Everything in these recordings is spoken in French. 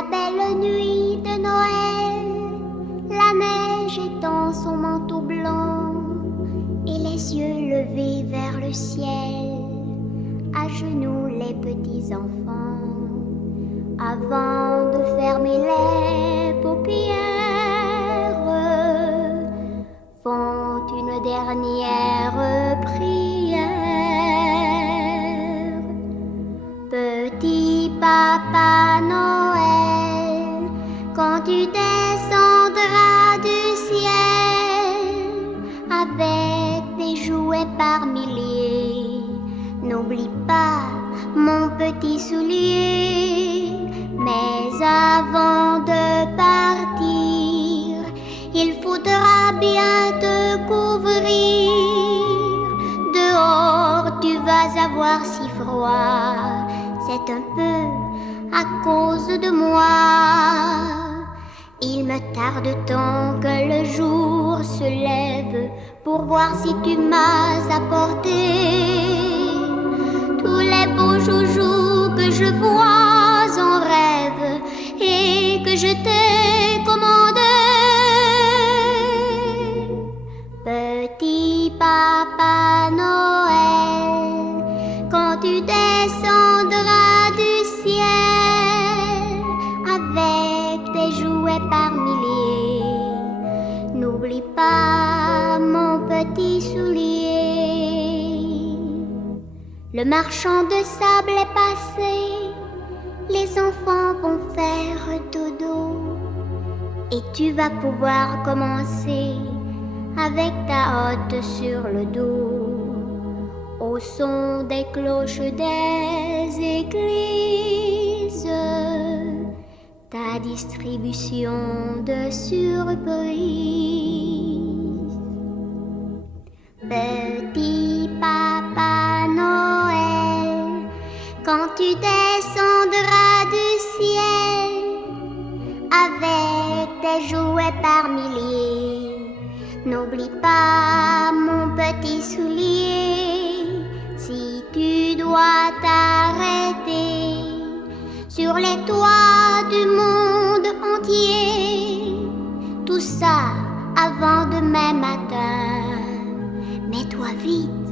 la belle nuit de Noël, la neige étend son manteau blanc et les yeux levés vers le ciel, à genoux les petits enfants, avant de fermer les paupières, font une dernière prière. Petit Papa Noël, quand tu descendras du ciel avec des jouets par milliers, n'oublie pas mon petit soulier. Mais avant de partir, il faudra bien te couvrir. Dehors tu vas avoir si froid, c'est un peu à cause de moi. Il me tarde tant que le jour se lève pour voir si tu m'as apporté tous les beaux joujoux que je vois en rêve et que je t'ai commandé. Petit Papa Noël, quand tu descendras du ciel avec tes jouets par milliers, n'oublie pas mon petit soulier. Le marchand de sable est passé, les enfants vont faire dodo et tu vas pouvoir commencer avec ta hotte sur le dos, au son des cloches des églises, ta distribution de surprises. Petit Papa Noël, quand tu descendras du ciel avec tes jouets par milliers, n'oublie pas mon petit soulier. Si tu dois t'arrêter sur les toits du monde entier, tout ça avant demain matin, mets-toi vite,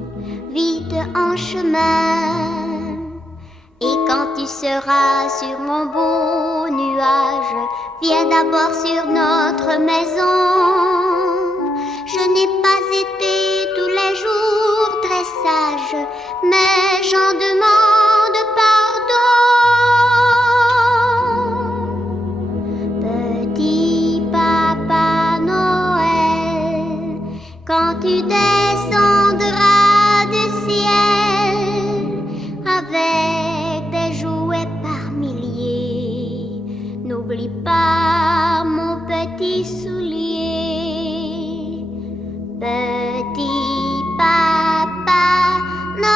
vite en chemin. Et quand tu seras sur mon beau nuage, viens d'abord sur notre maison. Je n'ai pas été tous les jours très sage, mais j'en demande pardon. Petit Papa Noël, quand tu descendras du ciel avec des jouets par milliers, n'oublie pas mon petit soulier. Petit Papa Noël.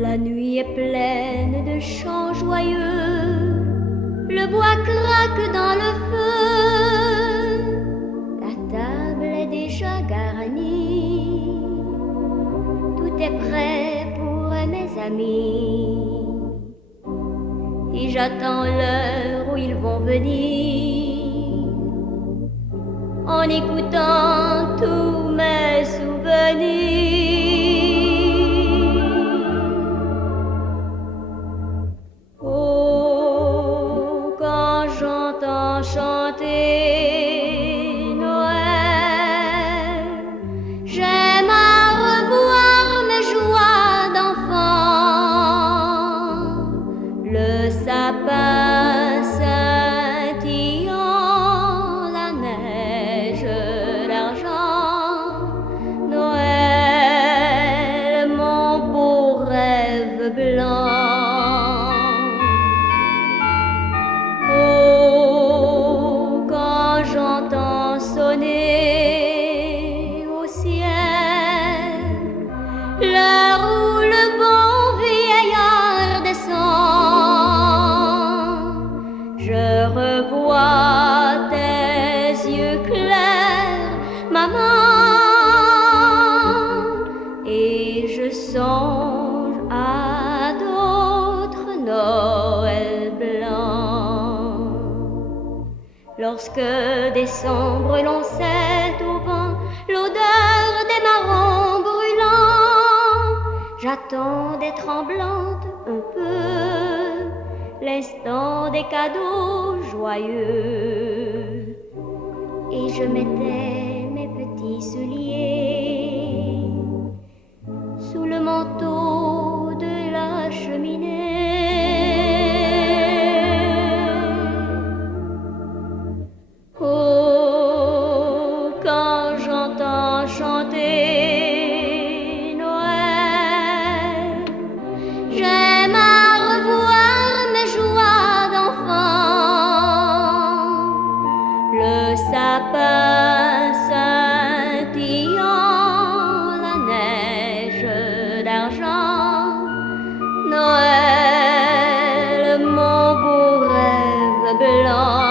La nuit est pleine de chants joyeux, le bois craque dans le feu, la table est déjà garnie, tout est prêt pour mes amis, et j'attends l'heure où ils vont venir, en écoutant tous mes souvenirs. J'entends chanter Noël, j'aime à revoir mes joies d'enfant, le sapin scintillant, la neige d'argent, Noël. revois tes yeux clairs, maman, et je songe à d'autres Noëls blancs. Lorsque décembre l'on sait au vent l'odeur des marrons brûlants, j'attendais tremblante un peu l'instant des cadeaux joyeux, et je mettais mes petits souliers sous le manteau de la cheminée. Oh, quand j'entends chanter Noël, j'aime à revoir mes joies d'enfant, le sapin scintillant, la neige d'argent, Noël, mon beau rêve blanc.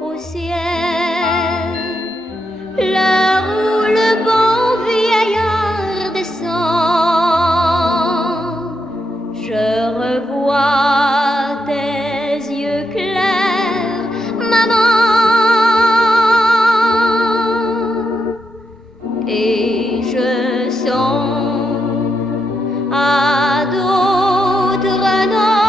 Au ciel, l'heure où le bon vieillard descend, je revois tes yeux clairs, maman, et je songe à d'autres Noëls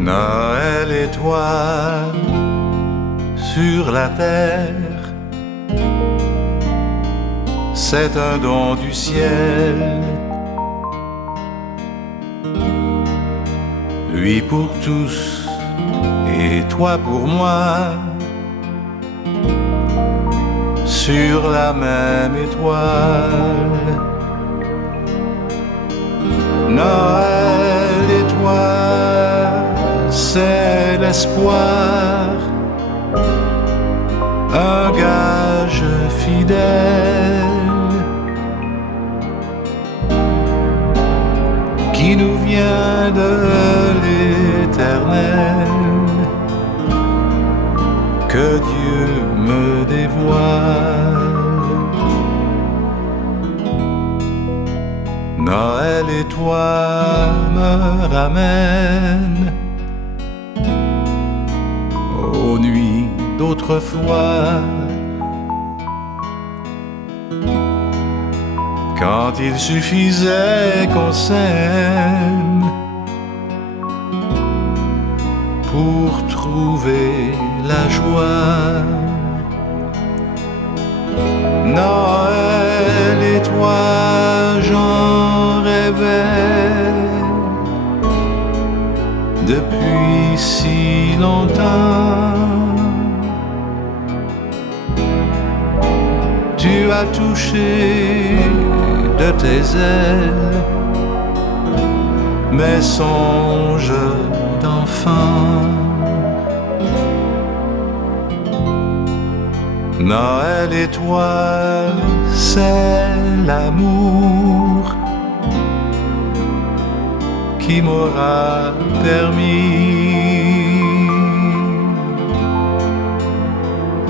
Noël étoile sur la terre, c'est un don du ciel. Lui pour tous et toi pour moi, sur la même étoile. Noël étoile, c'est l'espoir, un gage fidèle qui nous vient de l'Éternel, que Dieu me dévoile. Noël et toi me ramène aux nuits d'autrefois, quand il suffisait qu'on s'aime pour trouver la joie. Noël et toi, j'en rêvais depuis si longtemps. Tu as touché de tes ailes mes songes d'enfant. Noël et toi, c'est l'amour qui m'aura permis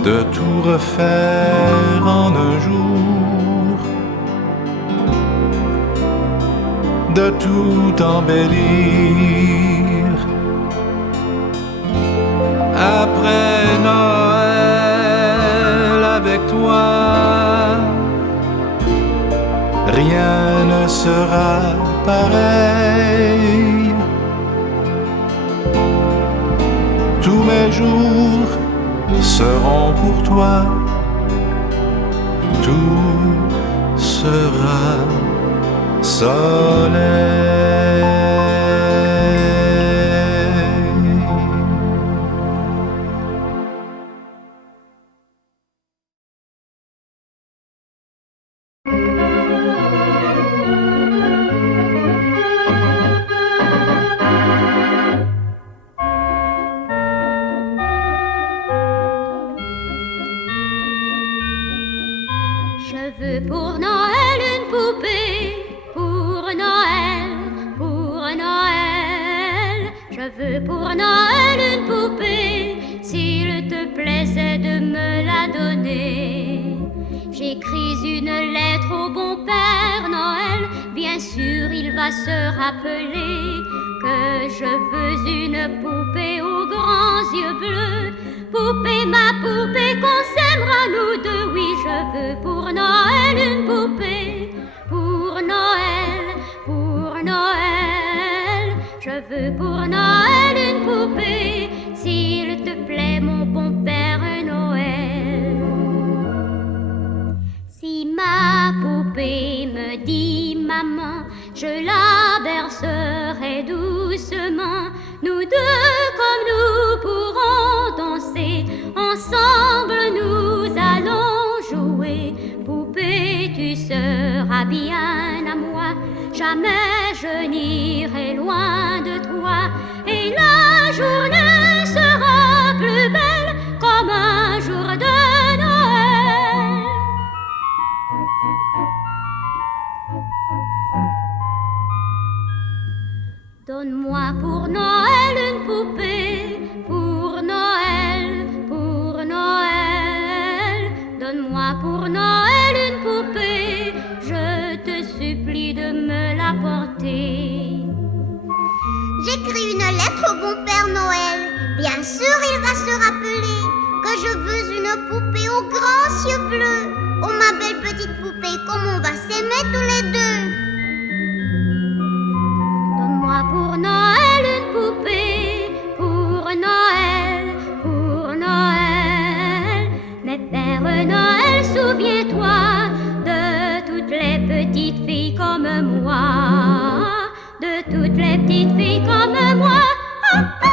de tout refaire en un jour, de tout embellir. Après Noël avec toi, rien ne sera pareil. Tous mes jours seront pour toi, tout ce soleil. Je veux pour Noël une poupée, pour Noël, pour Noël. Je veux pour Noël une poupée, s'il te plaisait de me la donner. J'écris une lettre au bon Père Noël, bien sûr il va se rappeler que je veux une poupée aux grands yeux bleus. Poupée, ma poupée, qu'on s'aimera nous deux, oui, je veux pour Noël une poupée, pour Noël, pour Noël. Je veux pour Noël une poupée, s'il te plaît, mon bon Père Noël. Si ma poupée me dit maman, je la bercerai doucement. Nous deux comme nous pourrons danser, ensemble nous allons jouer. Poupée, tu seras bien à moi, jamais je n'irai loin de toi. Et la journée sera plus belle comme un jour de Noël. Donne-moi pour Noël une poupée, pour Noël, pour Noël. Donne-moi pour Noël une poupée, je te supplie de me la porter. J'écris une lettre au bon Père Noël. Bien sûr, il va se rappeler que je veux une poupée aux grands yeux bleus. Oh ma belle petite poupée, comme on va s'aimer tous les deux. Donne-moi pour Noël une poupée, pour Noël, pour Noël. Mais Père Noël, souviens-toi de toutes les petites filles comme moi, de toutes les petites filles comme moi. Ah, ah.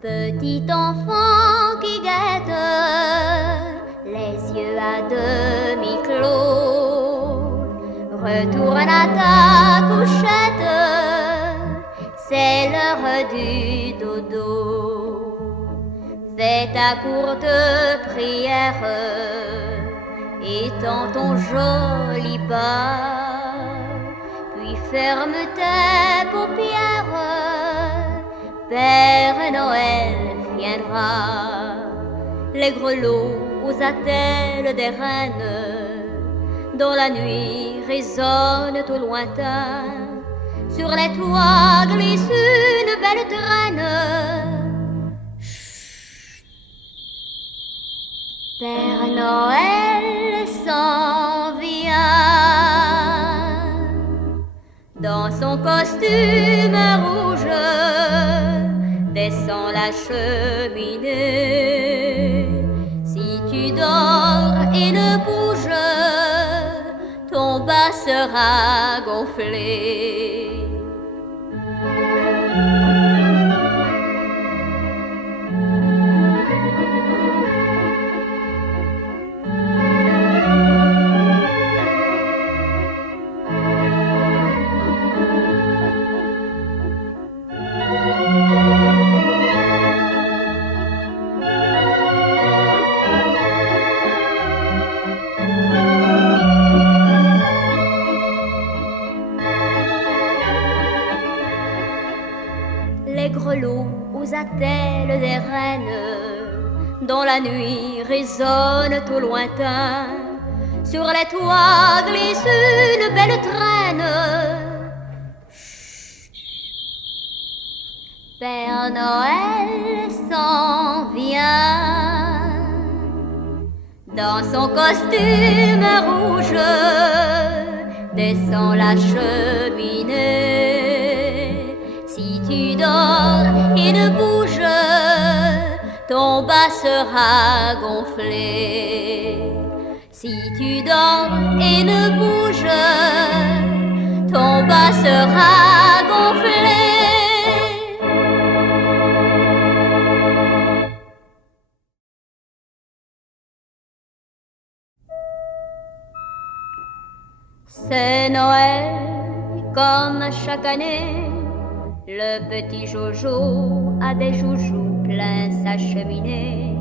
Petit enfant qui guette, les yeux à demi clos, retourne à ta couchette, c'est l'heure du dodo. Fais ta courte prière, étends ton joli pas, puis ferme tes paupières. Père Noël viendra, les grelots aux attelles des reines, dans la nuit résonnent au lointain, sur les toits glisse une belle traîne. Chut. Père Noël s'en vient, dans son costume rouge, descends la cheminée. Si tu dors et ne bouges, ton bas sera gonflé. Les grelots aux attelles des reines, dans la nuit résonnent au lointain, sur les toits glisse une belle traîne. Chut. Père Noël s'en vient, dans son costume rouge, descend la cheminée. et ne bouge, ton bas sera gonflé. Si tu dors et ne bouge, ton bas sera gonflé. C'est Noël comme chaque année, le petit Jojo a des joujoux plein sa cheminée.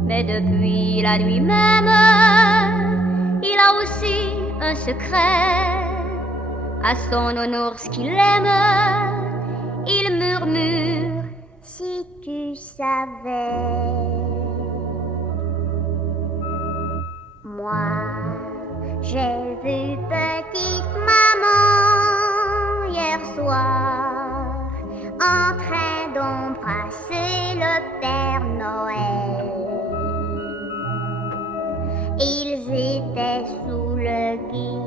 Mais depuis la nuit même, il a aussi un secret. À son nounours qu'il aime, il murmure: si tu savais, moi j'ai vu petite maman hier soir en train d'embrasser le Père Noël. Ils étaient sous le gui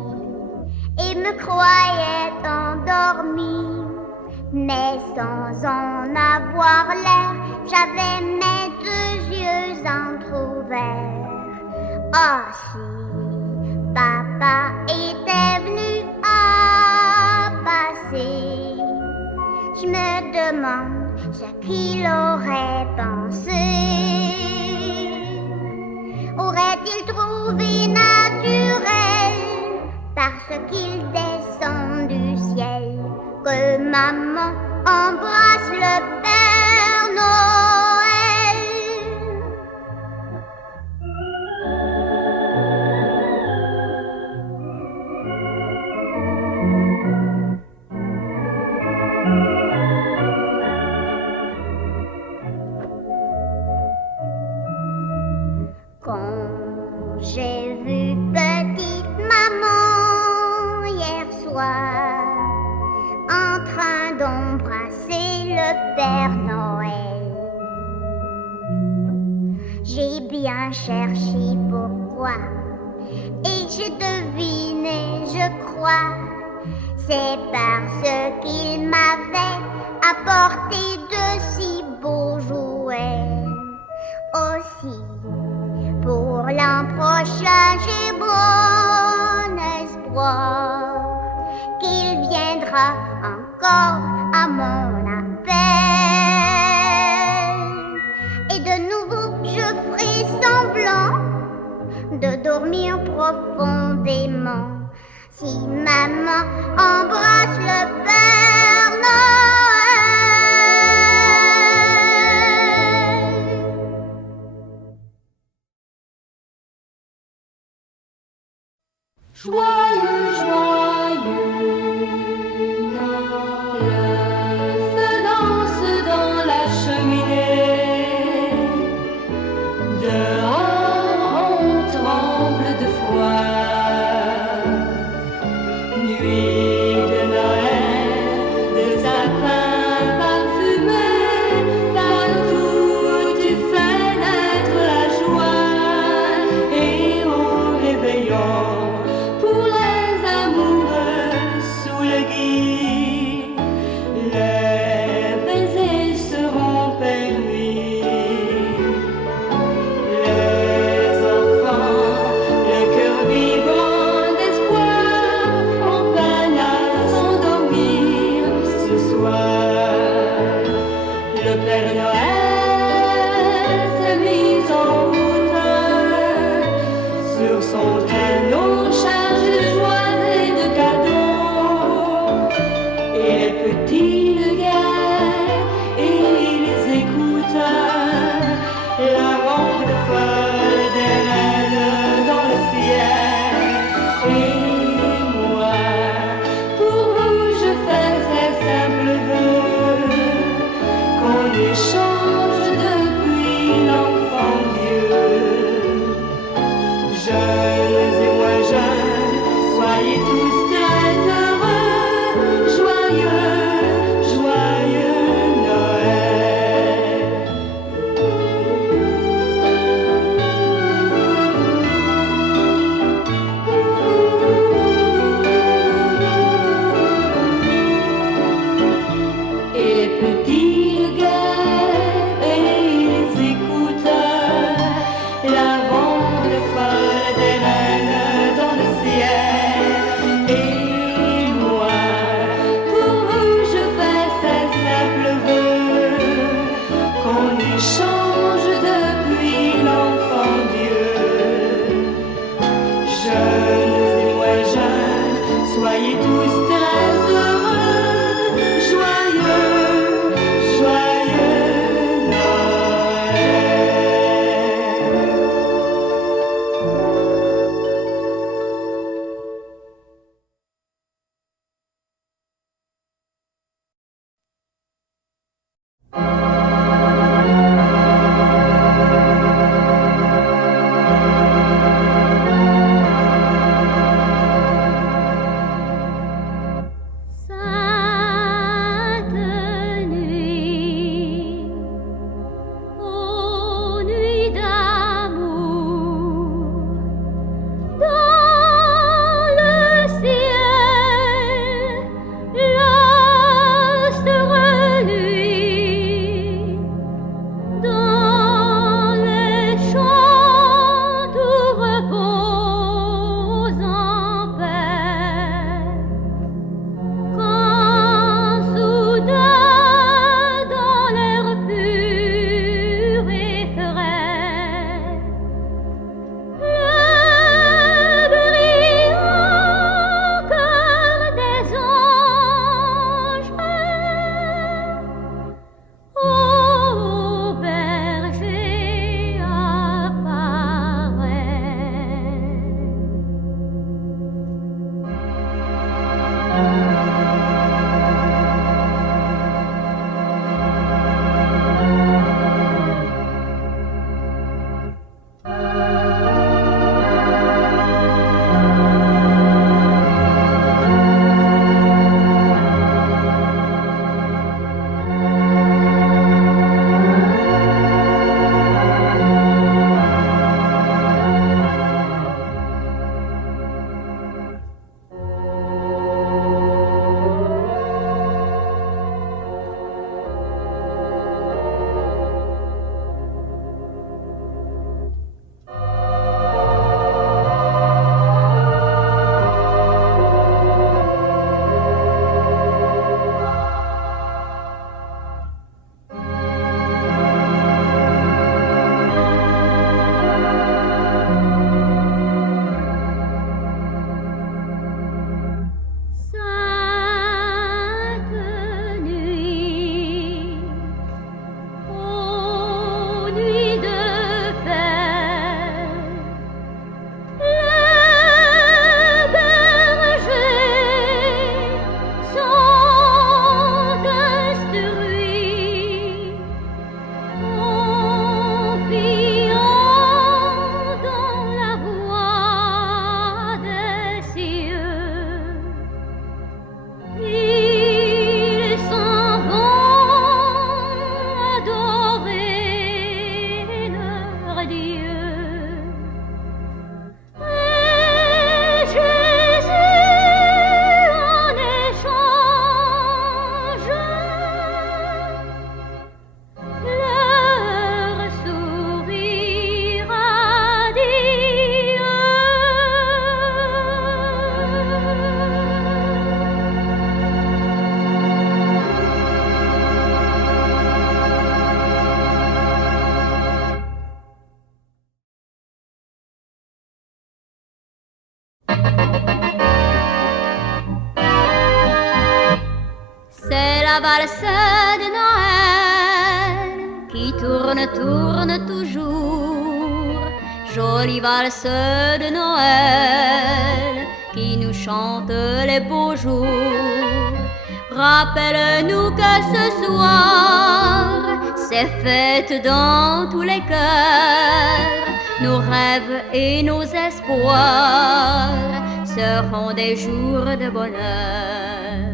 et me croyaient endormi, mais sans en avoir l'air, j'avais mes deux yeux entr'ouverts. Oh, si papa était venu à passer, je me demande ce qu'il aurait pensé. Aurait-il trouvé naturel, parce qu'il descend du ciel, que maman embrasse le Père Noël? Quand j'ai vu petite maman hier soir en train d'embrasser le Père Noël, j'ai bien cherché pourquoi et j'ai deviné, je crois, c'est parce qu'il m'avait apporté de si beaux jouets. Aussi, pour l'an prochain, j'ai bon espoir qu'il viendra encore à mon appel. Et de nouveau, je ferai semblant de dormir profondément si maman embrasse le Père Noël. Joyeux, joyeux Noël, le feu danse dans la cheminée. Dehors on tremble de froid, nuit de la valse de Noël qui tourne, tourne toujours. Jolie valse de Noël qui nous chante les beaux jours. Rappelle-nous que ce soir, c'est fête dans tous les cœurs. Nos rêves et nos espoirs seront des jours de bonheur.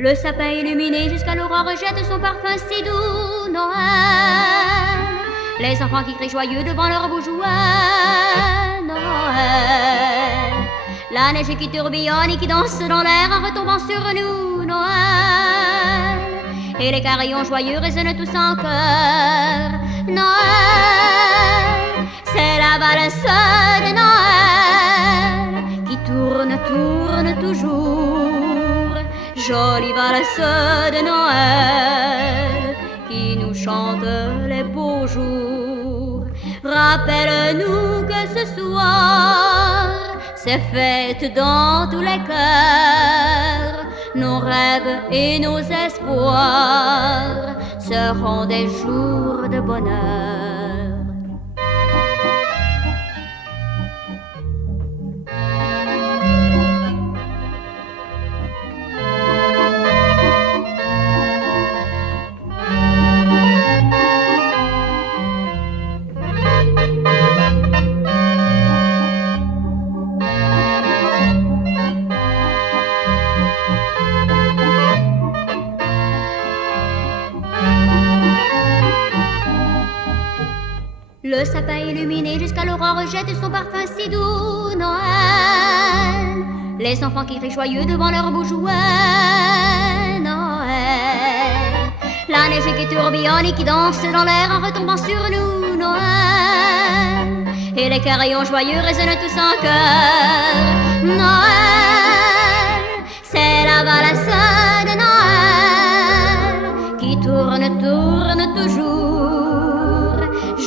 Le sapin illuminé jusqu'à l'aurore jette son parfum si doux, Noël. Les enfants qui crient joyeux devant leurs beaux jouets, Noël. La neige qui tourbillonne et qui danse dans l'air en retombant sur nous, Noël. Et les carillons joyeux résonnent tous en chœur, Noël. C'est la valse de Noël qui tourne, tourne toujours. Jolie valse de Noël qui nous chante les beaux jours. Rappelle-nous que ce soir, c'est fête dans tous les cœurs. Nos rêves et nos espoirs seront des jours de bonheur. Le sapin illuminé jusqu'à l'aurore jette son parfum si doux, Noël. Les enfants qui crient joyeux devant leurs beaux jouets, Noël. La neige qui tourbillonne et qui danse dans l'air en retombant sur nous, Noël. Et les carillons joyeux résonnent tous en chœur, Noël. C'est la valse de Noël qui tourne, tourne toujours.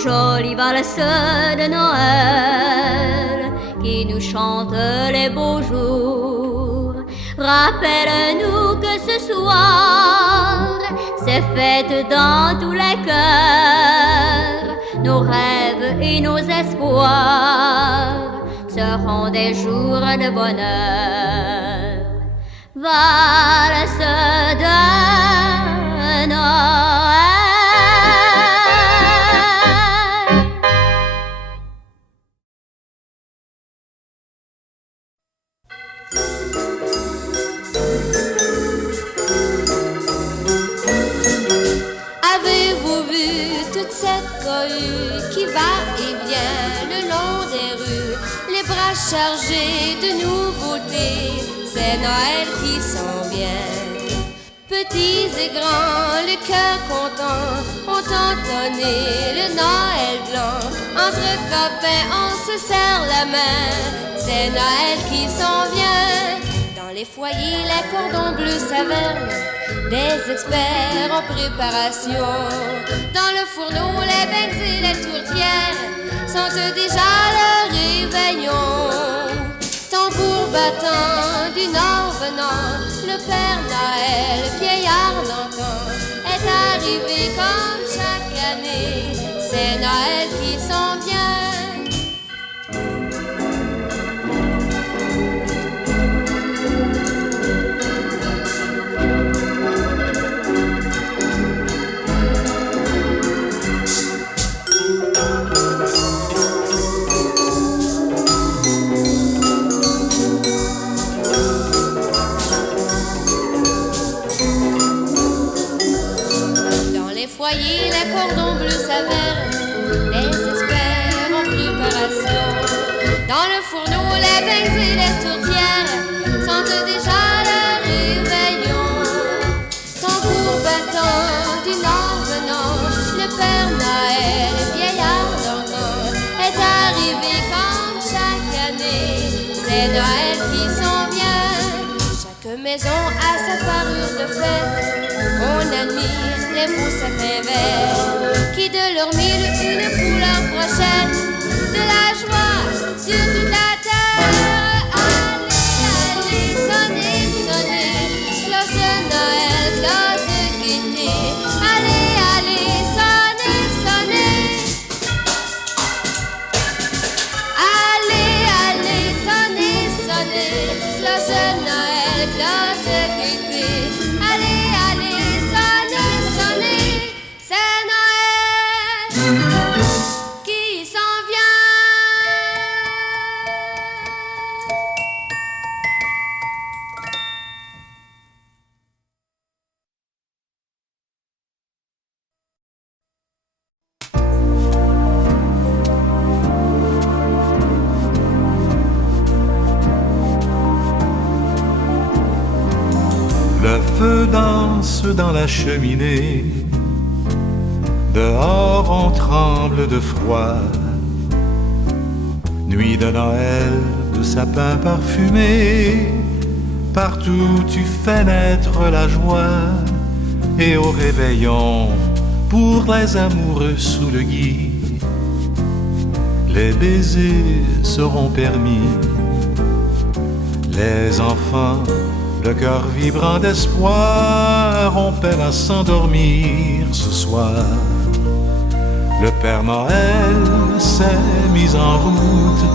Jolie valse de Noël qui nous chante les beaux jours. Rappelle-nous que ce soir, c'est fête dans tous les cœurs. Nos rêves et nos espoirs seront des jours de bonheur. Valse de Noël. Qui va et vient le long des rues, les bras chargés de nouveautés, c'est Noël qui s'en vient. Petits et grands, le cœur content, ont entonné le Noël blanc. Entre copains, on se serre la main, c'est Noël qui s'en vient. Dans les foyers, les cordons bleus savernent, des experts en préparation. Dans le fourneau, les becs et les tourtières sentent déjà le réveillon. Tambour battant du nord venant, le Père Noël, vieillard d'antan, est arrivé comme chaque année. C'est Noël qui s'en vient. Les cordons bleus s'avèrent, les experts en préparation. Dans le fourneau, les becs et les tourtières sentent déjà le réveillon. Tambour battant du nord venant, le Père Noël, vieillard d'antan, est arrivé comme chaque année. C'est Noël qui s'en vient. Chaque maison a sa parure de fête. On admire les beaux sapins verts qui de leur mille une couleur prochaine, de la joie sur toute la terre. Allez, allez, sonnez, sonnez, cloche de Noël, cloche de Le feu danse dans la cheminée, dehors on tremble de froid. Nuit de Noël, de sapins parfumés, partout tu fais naître la joie. Et au réveillon, pour les amoureux sous le gui, les baisers seront permis. Les enfants, le cœur vibrant d'espoir, ont peine à s'endormir ce soir. Le Père Noël s'est mis en route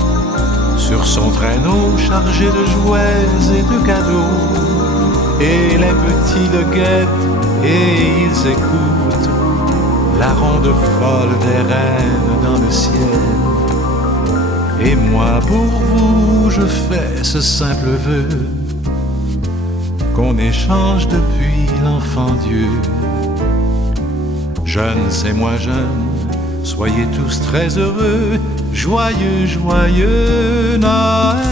sur son traîneau chargé de jouets et de cadeaux. Et les petits le guettent et ils écoutent la ronde folle des reines dans le ciel. Et moi pour vous je fais ce simple vœu, qu'on échange depuis l'enfant Dieu. Jeunes et moins jeunes, soyez tous très heureux, joyeux, joyeux Noël.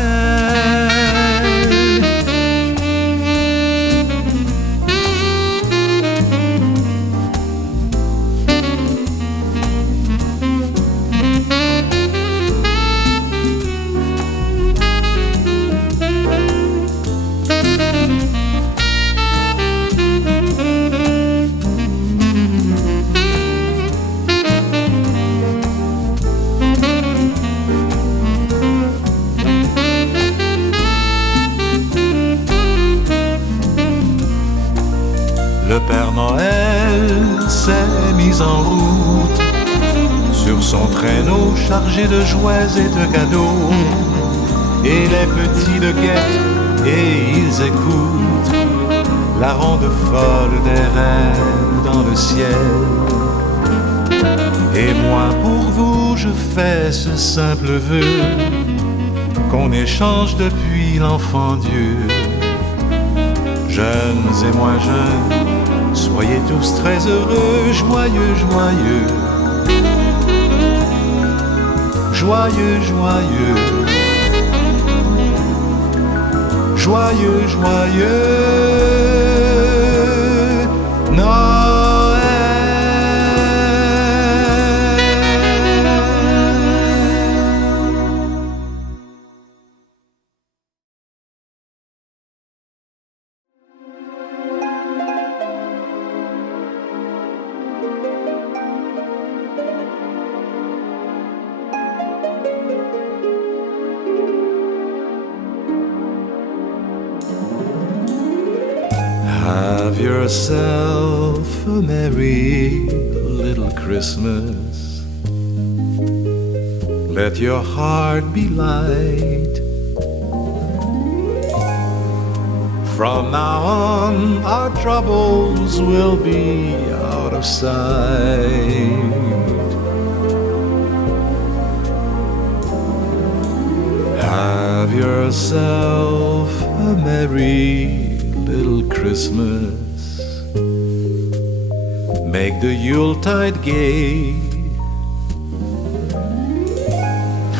Le Père Noël s'est mis en route sur son traîneau chargé de jouets et de cadeaux. Et les petits le guettent et ils écoutent la ronde folle des reines dans le ciel. Et moi pour vous je fais ce simple vœu, qu'on échange depuis l'enfant Dieu. Jeunes et moins jeunes, soyez tous très heureux, joyeux, joyeux. Joyeux, joyeux. Joyeux, joyeux Noël. Have yourself a merry little Christmas. Let your heart be light. From now on, our troubles will be out of sight. Have yourself a merry little Christmas. Make the Yuletide gay.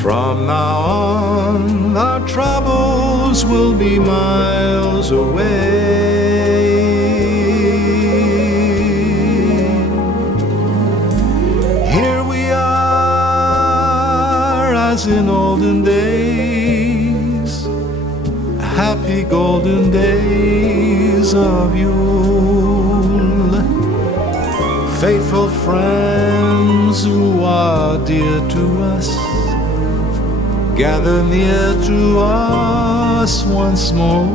From now on, our troubles will be miles away. Here we are, as in olden days, happy golden days of Yule. Faithful friends who are dear to us, gather near to us once more.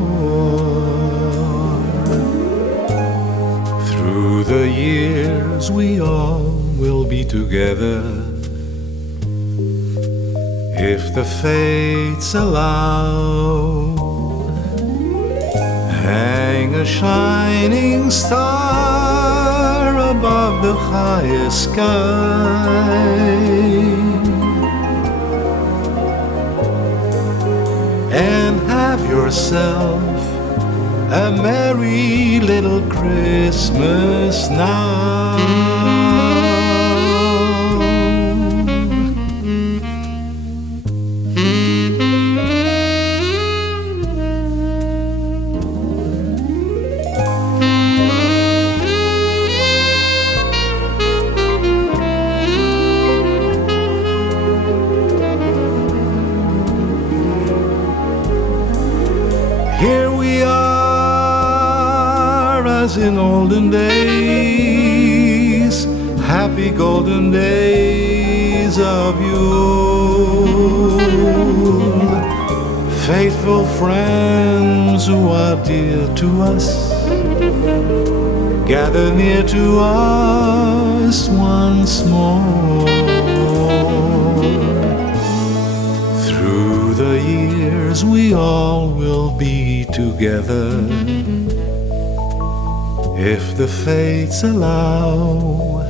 Through the years we all will be together, if the fates allow. Hang a shining star above the highest sky, and have yourself a merry little Christmas now. as in olden days, happy golden days of yore. Faithful friends who are dear to us, gather near to us once more. Through the years we all will be together, if the fates allow.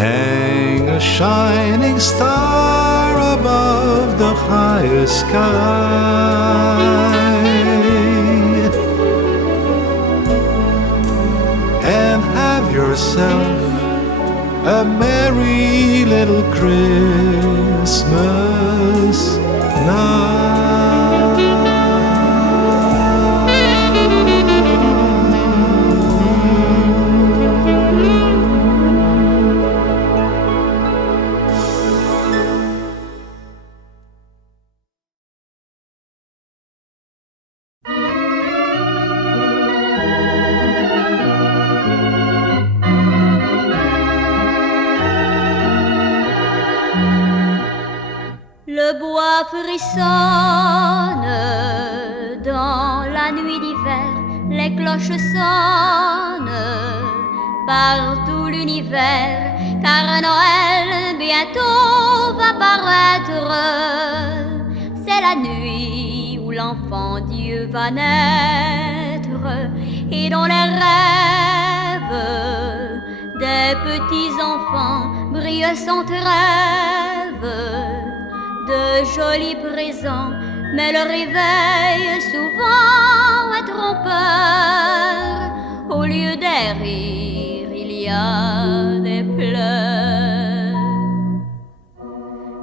Hang a shining star above the highest sky, and have yourself a merry little Christmas night. Le bois frissonne dans la nuit d'hiver, les cloches sonnent par tout l'univers, car Noël bientôt va paraître. C'est la nuit où l'enfant Dieu va naître, et dont les rêves des petits enfants brillent sans trêve. De jolis présents, mais le réveil souvent est trompeur. Au lieu des rires, il y a des pleurs.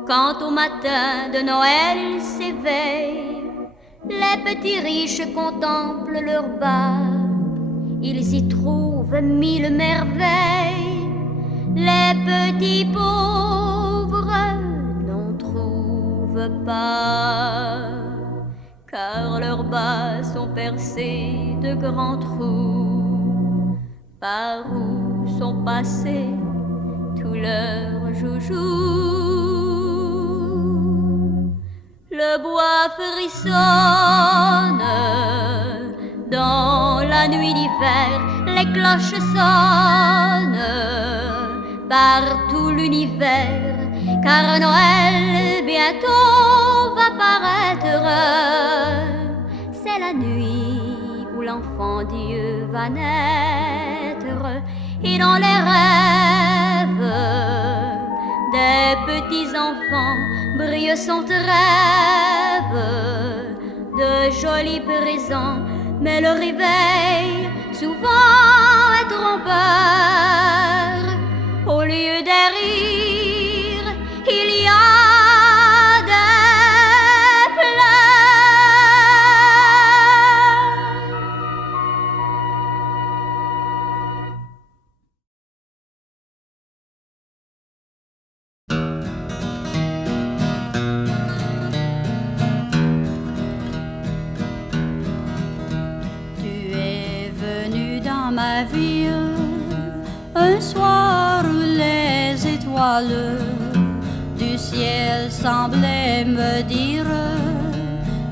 Quand au matin de Noël ils s'éveillent, les petits riches contemplent leur bas. Ils y trouvent mille merveilles, les petits pauvres pas, car leurs bas sont percés de grands trous, par où sont passés tous leurs joujoux. Le bois frissonne dans la nuit d'hiver, les cloches sonnent par tout l'univers, car Noël bientôt va paraître. C'est la nuit où l'enfant Dieu va naître, et dans les rêves des petits enfants brille son rêve. De jolis présents, mais le réveil souvent est trompeur. Au lieu des rires, il y a des pleurs. Tu es venu dans ma vie un soir où les étoiles du ciel semblaient me dire: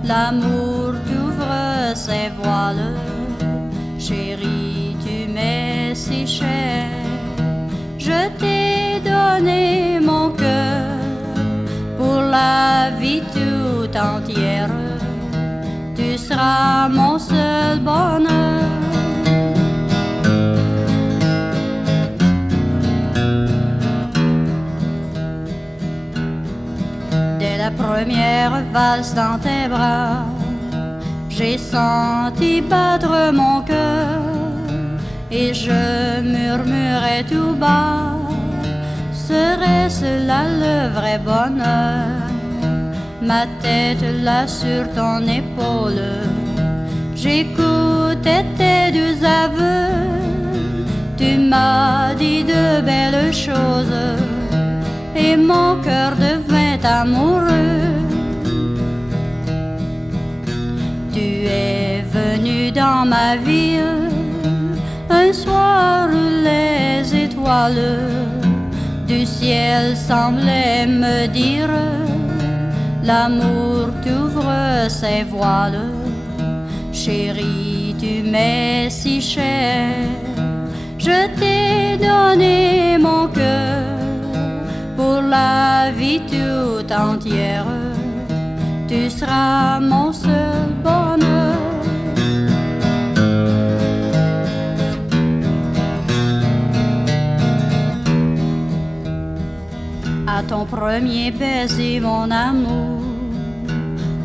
l'amour t'ouvre ses voiles. Chérie, tu m'es si chère, je t'ai donné mon cœur pour la vie tout entière. Tu seras mon seul bonheur. La première valse dans tes bras, j'ai senti battre mon cœur, et je murmurais tout bas: serait-ce là le vrai bonheur? Ma tête là sur ton épaule, j'écoutais tes doux aveux. Tu m'as dit de belles choses, et mon cœur devint amoureux. Tu es venu dans dans ma vie. Un soir où les étoiles du ciel semblaient me dire: l'amour t'ouvre ses voiles. Chérie, tu m'es si chère, je t'ai donné mon cœur pour la vie tout entière. Tu seras mon seul bonheur. À ton premier baiser, mon amour,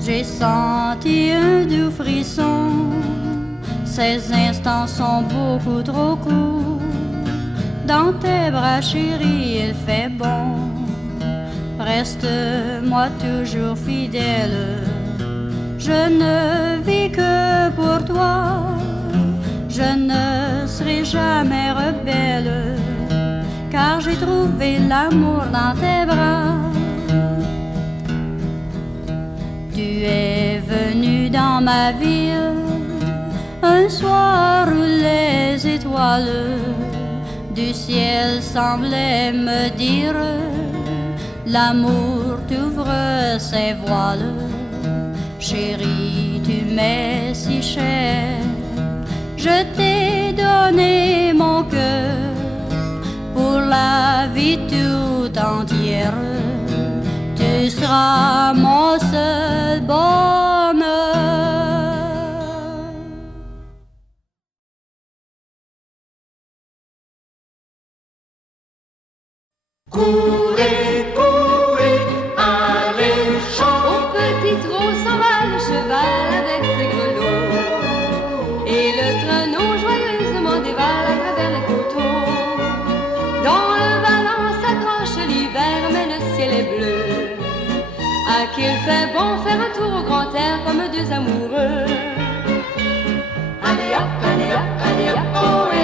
j'ai senti un doux frisson. Ces instants sont beaucoup trop courts. Dans tes bras, chérie, il fait bon. Reste-moi toujours fidèle. Je ne vis que pour toi. Je ne serai jamais rebelle, car j'ai trouvé l'amour dans tes bras. Tu es venu dans ma vie un soir où les étoiles du ciel semblaient me dire: l'amour t'ouvre ses voiles. Chérie, tu m'es si chère, je t'ai donné mon cœur pour la vie tout entière. Tu seras mon seul bonheur. Courez, courez, allez, chant. Au petit trot s'en va le cheval avec ses grelots, et le traîneau joyeusement dévale à travers les coteaux. Dans le vallon s'accroche l'hiver, mais le ciel est bleu. À qu'il fait bon faire un tour au grand air comme deux amoureux. Allez hop, ohé.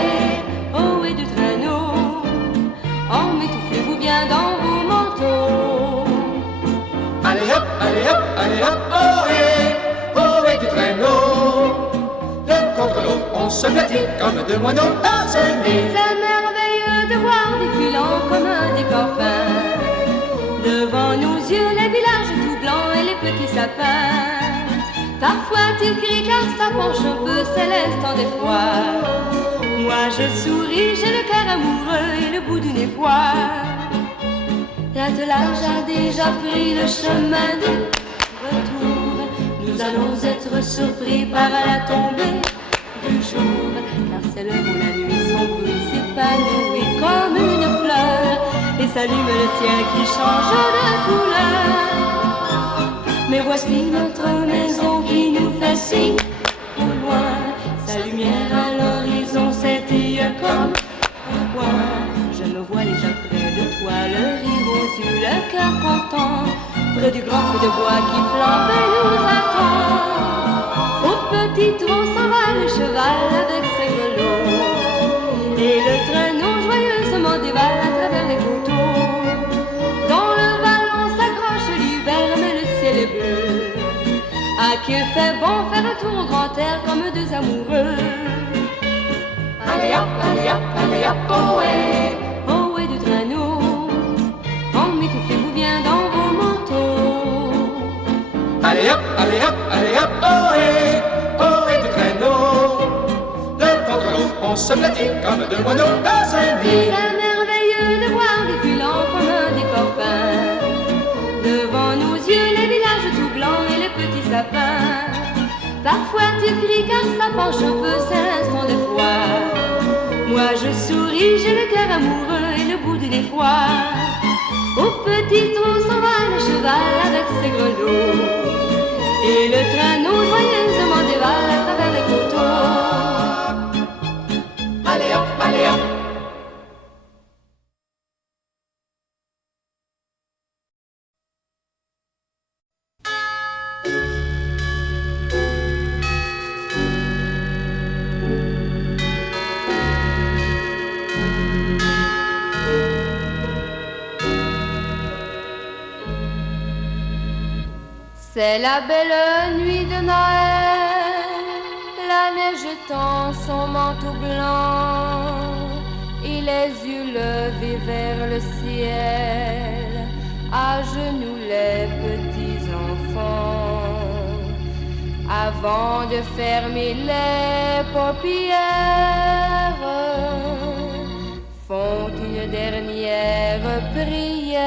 Ohé du traîneau, emmitouflez-vous bien dans vos manteaux. Allez hop, ohé, ohé du traîneau. L'un contre l'autre, on se platine comme deux moineaux passionnés. C'est merveilleux de voir défilant comme un décor peint. Devant nos yeux, les villages tout blancs et les petits sapins. Parfois tu cries car ça penche un peu, c'est l'instant des fois. Moi je souris, j'ai le cœur amoureux et le bout du nez froid. L'attelage a déjà pris le chemin du retour. Nous allons être surpris par la tombée du jour, car c'est l'heure où la nuit son bruit s'épanouit comme une fleur et s'allume le ciel qui change de couleur. Mais voici notre maison qui nous fait signe au loin. Sa lumière à l'horizon s'étille comme un point. Je me vois déjà près de toi, le rire aux yeux, le cœur content, près du grand feu de bois qui flambe et nous attend. Au petit trot s'en va le cheval avec ses grelots, et le traîneau joyeusement dévale à travers les coteaux. Dans le vallon s'accroche l'hiver, mais le ciel est bleu. À qu'il fait bon faire un tour au grand air comme deux amoureux. Allez hop, ohé. Ohé du traîneau, emmitouflez-vous bien dans vos manteaux. Allez hop, ohé, ohé du traîneau. L'un contre l'autre, on se platine comme deux moineaux passionnés. C'est merveilleux de voir défilant comme un décor peint. Devant nos yeux, les villages tout blancs et les petits sapins. Parfois tu cries car ça penche un peu, c'est l'instant de froid. Moi je souris, j'ai le cœur amoureux et le bout du nez froid. Au petit trot s'en va le cheval avec ses grelots, et le traîneau joyeusement dévale à travers les coteaux. Allez hop. C'est la belle nuit de Noël, la neige tend son manteau blanc et les yeux levés vers le ciel, à genoux les petits enfants, avant de fermer les paupières, font une dernière prière.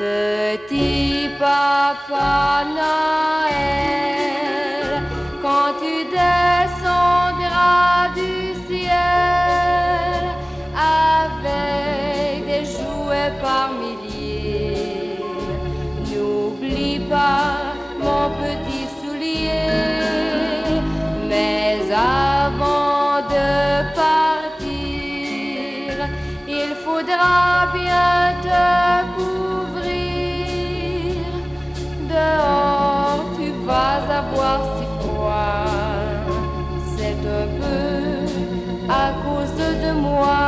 Petit papa Noël, quand tu descendras du ciel avec des jouets par milliers, n'oublie pas mon petit soulier. Mais avant de partir, il faudra bien te couvrir. Dehors, tu vas avoir si froid. C'est un peu à cause de moi.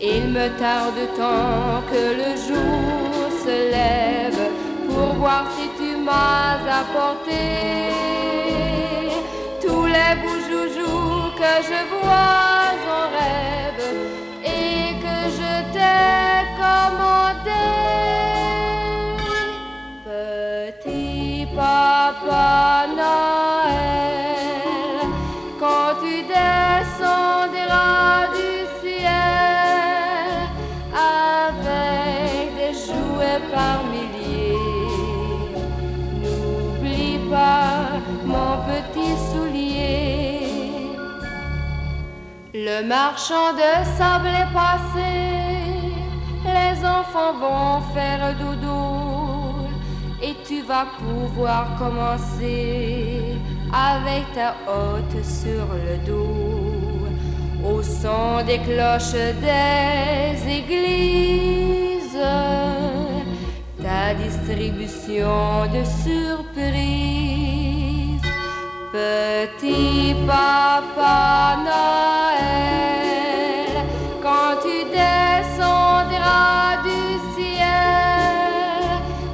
Il me tarde tant que le jour se lève pour voir si tu m'as apporté tous les beaux joujoux que je vois en rêve et que je t'ai commandé. Petit papa Noël, quand tu descendras du ciel avec des jouets par milliers, n'oublie pas mon petit soulier. Le marchand de sable est passé, les enfants vont faire dodo et tu vas pouvoir commencer avec ta hotte sur le dos, au son des cloches des églises, ta distribution de surprises. Petit papa Noël, quand tu descendras du ciel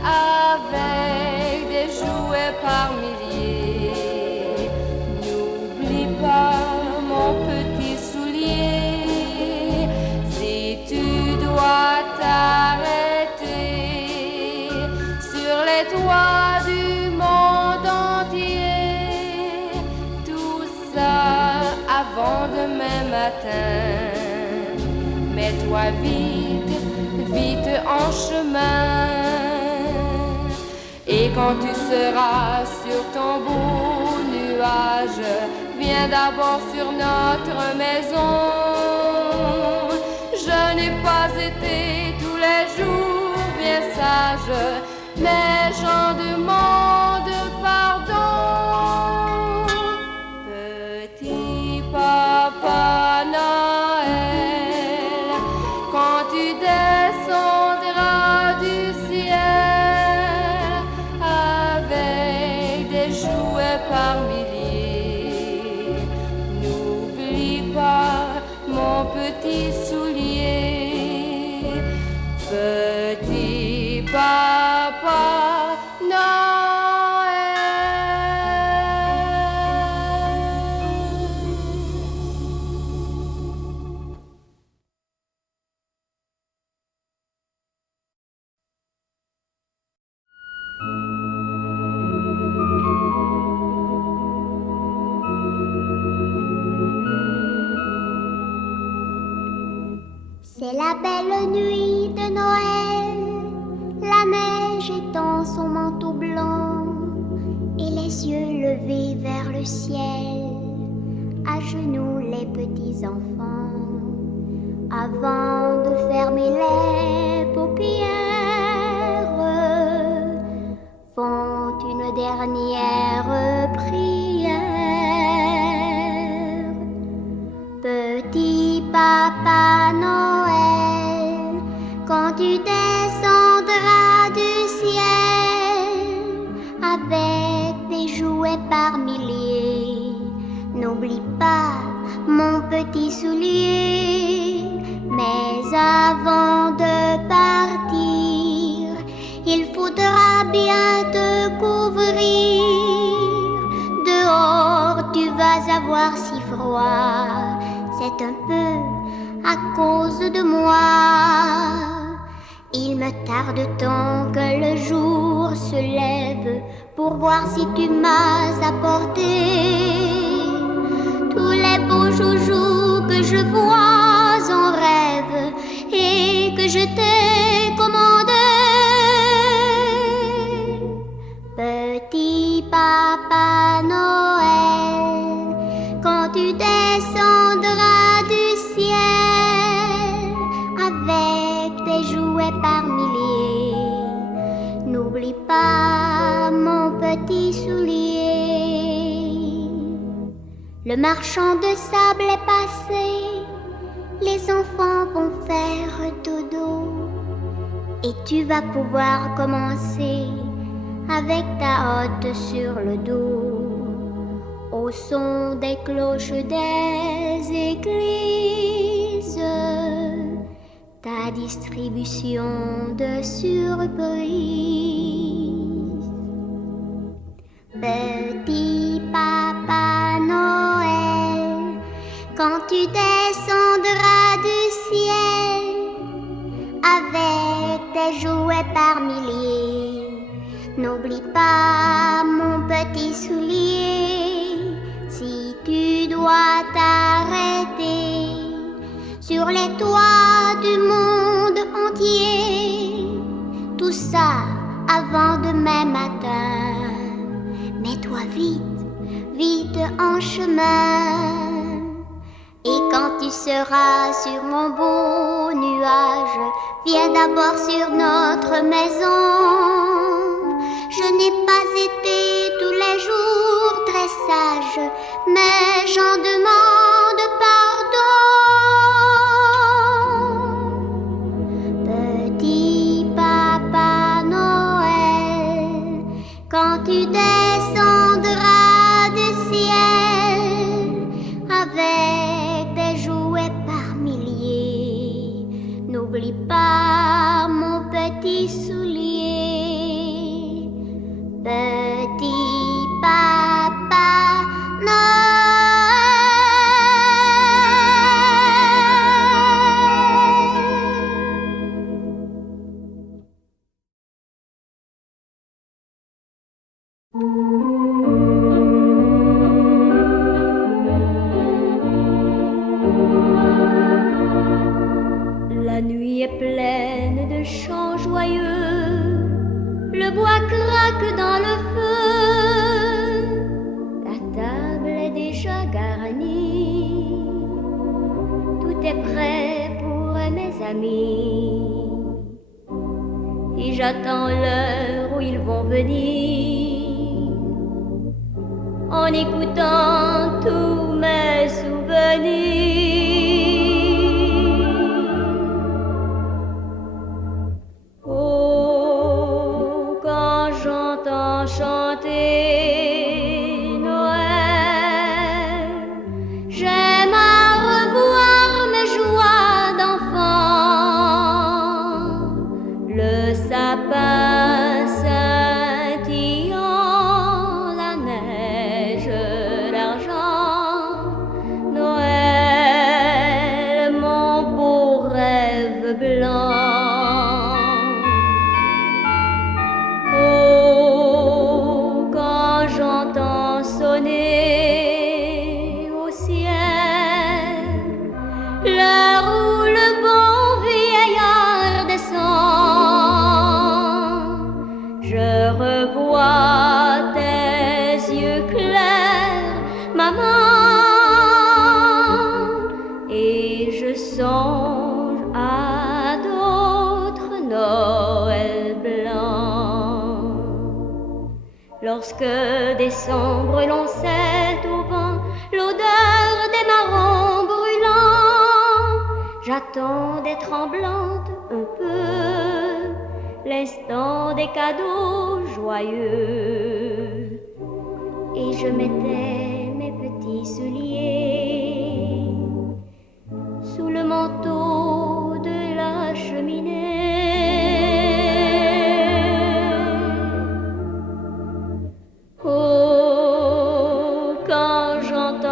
avec des jouets par milliers, n'oublie pas mon petit soulier. Si tu dois t'arrêter sur les toits du monde entier, tout ça avant demain matin, mets-toi vite, vite en chemin. Et quand tu seras sur ton beau nuage, viens d'abord sur notre maison. Je n'ai pas été tous les jours bien sage, mais j'en demande pardon. Petit papa Noël, quand tu descendras du ciel avec des jouets par milliers, n'oublie pas mon petit soulier. Petit papa Noël. C'est la belle nuit de Noël, la neige étend son manteau blanc et les yeux levés vers le ciel, à genoux les petits enfants, avant de fermer les paupières, font une dernière prière. Petit papa Noël, quand tu descendras du ciel avec des jouets par milliers, n'oublie pas mon petit soulier. Mais avant de partir, il faudra bien te couvrir. pas avoir si froid, c'est un peu à cause de moi. Il me tarde tant que le jour se lève pour voir si tu m'as apporté tous les beaux joujoux que je vois en rêve et que je t'ai commandé. Petit Papa Noël, quand tu descendras du ciel avec tes jouets par milliers, n'oublie pas mon petit soulier. Le marchand de sable est passé, les enfants vont faire dodo et tu vas pouvoir commencer avec ta hotte sur le dos, au son des cloches des églises, ta distribution de surprises. Petit Papa Noël, quand tu descendras du ciel avec tes jouets par milliers, n'oublie pas mon petit soulier. Si tu dois t'arrêter sur les toits du monde entier, tout ça avant demain matin, mets-toi vite, vite en chemin. Et quand tu seras sur mon beau nuage, viens d'abord sur notre maison. Je n'ai pas été tous les jours très sage, mais j'en demande pardon. Petit Papa Noël, quand tu descendras du ciel avec des jouets par milliers, n'oublie pas mon petit soulier. Petit Papa La nuit est pleine de chants joyeux, le bois craque dans le feu, la table est déjà garnie, tout est prêt pour mes amis. Et j'attends l'heure où ils vont venir, en écoutant tous mes souvenirs. Oh, quand j'entends chanter Noël, j'aime à revoir mes joies d'enfant, le sapin scintillant, la neige d'argent, Noël, mon beau rêve blanc. Oh, quand j'entends sonner au ciel l'heure où le bon vieillard descend, je revois tes yeux clairs, maman, et je songe à d'autres Noël blancs. Lorsque décembre l'on au vent l'odeur des marrons brûlants, j'attends des tremblantes un peu, l'instant des cadeaux joyeux. Et je mettais mes petits souliers sous le manteau de la cheminée. Oh, quand j'entends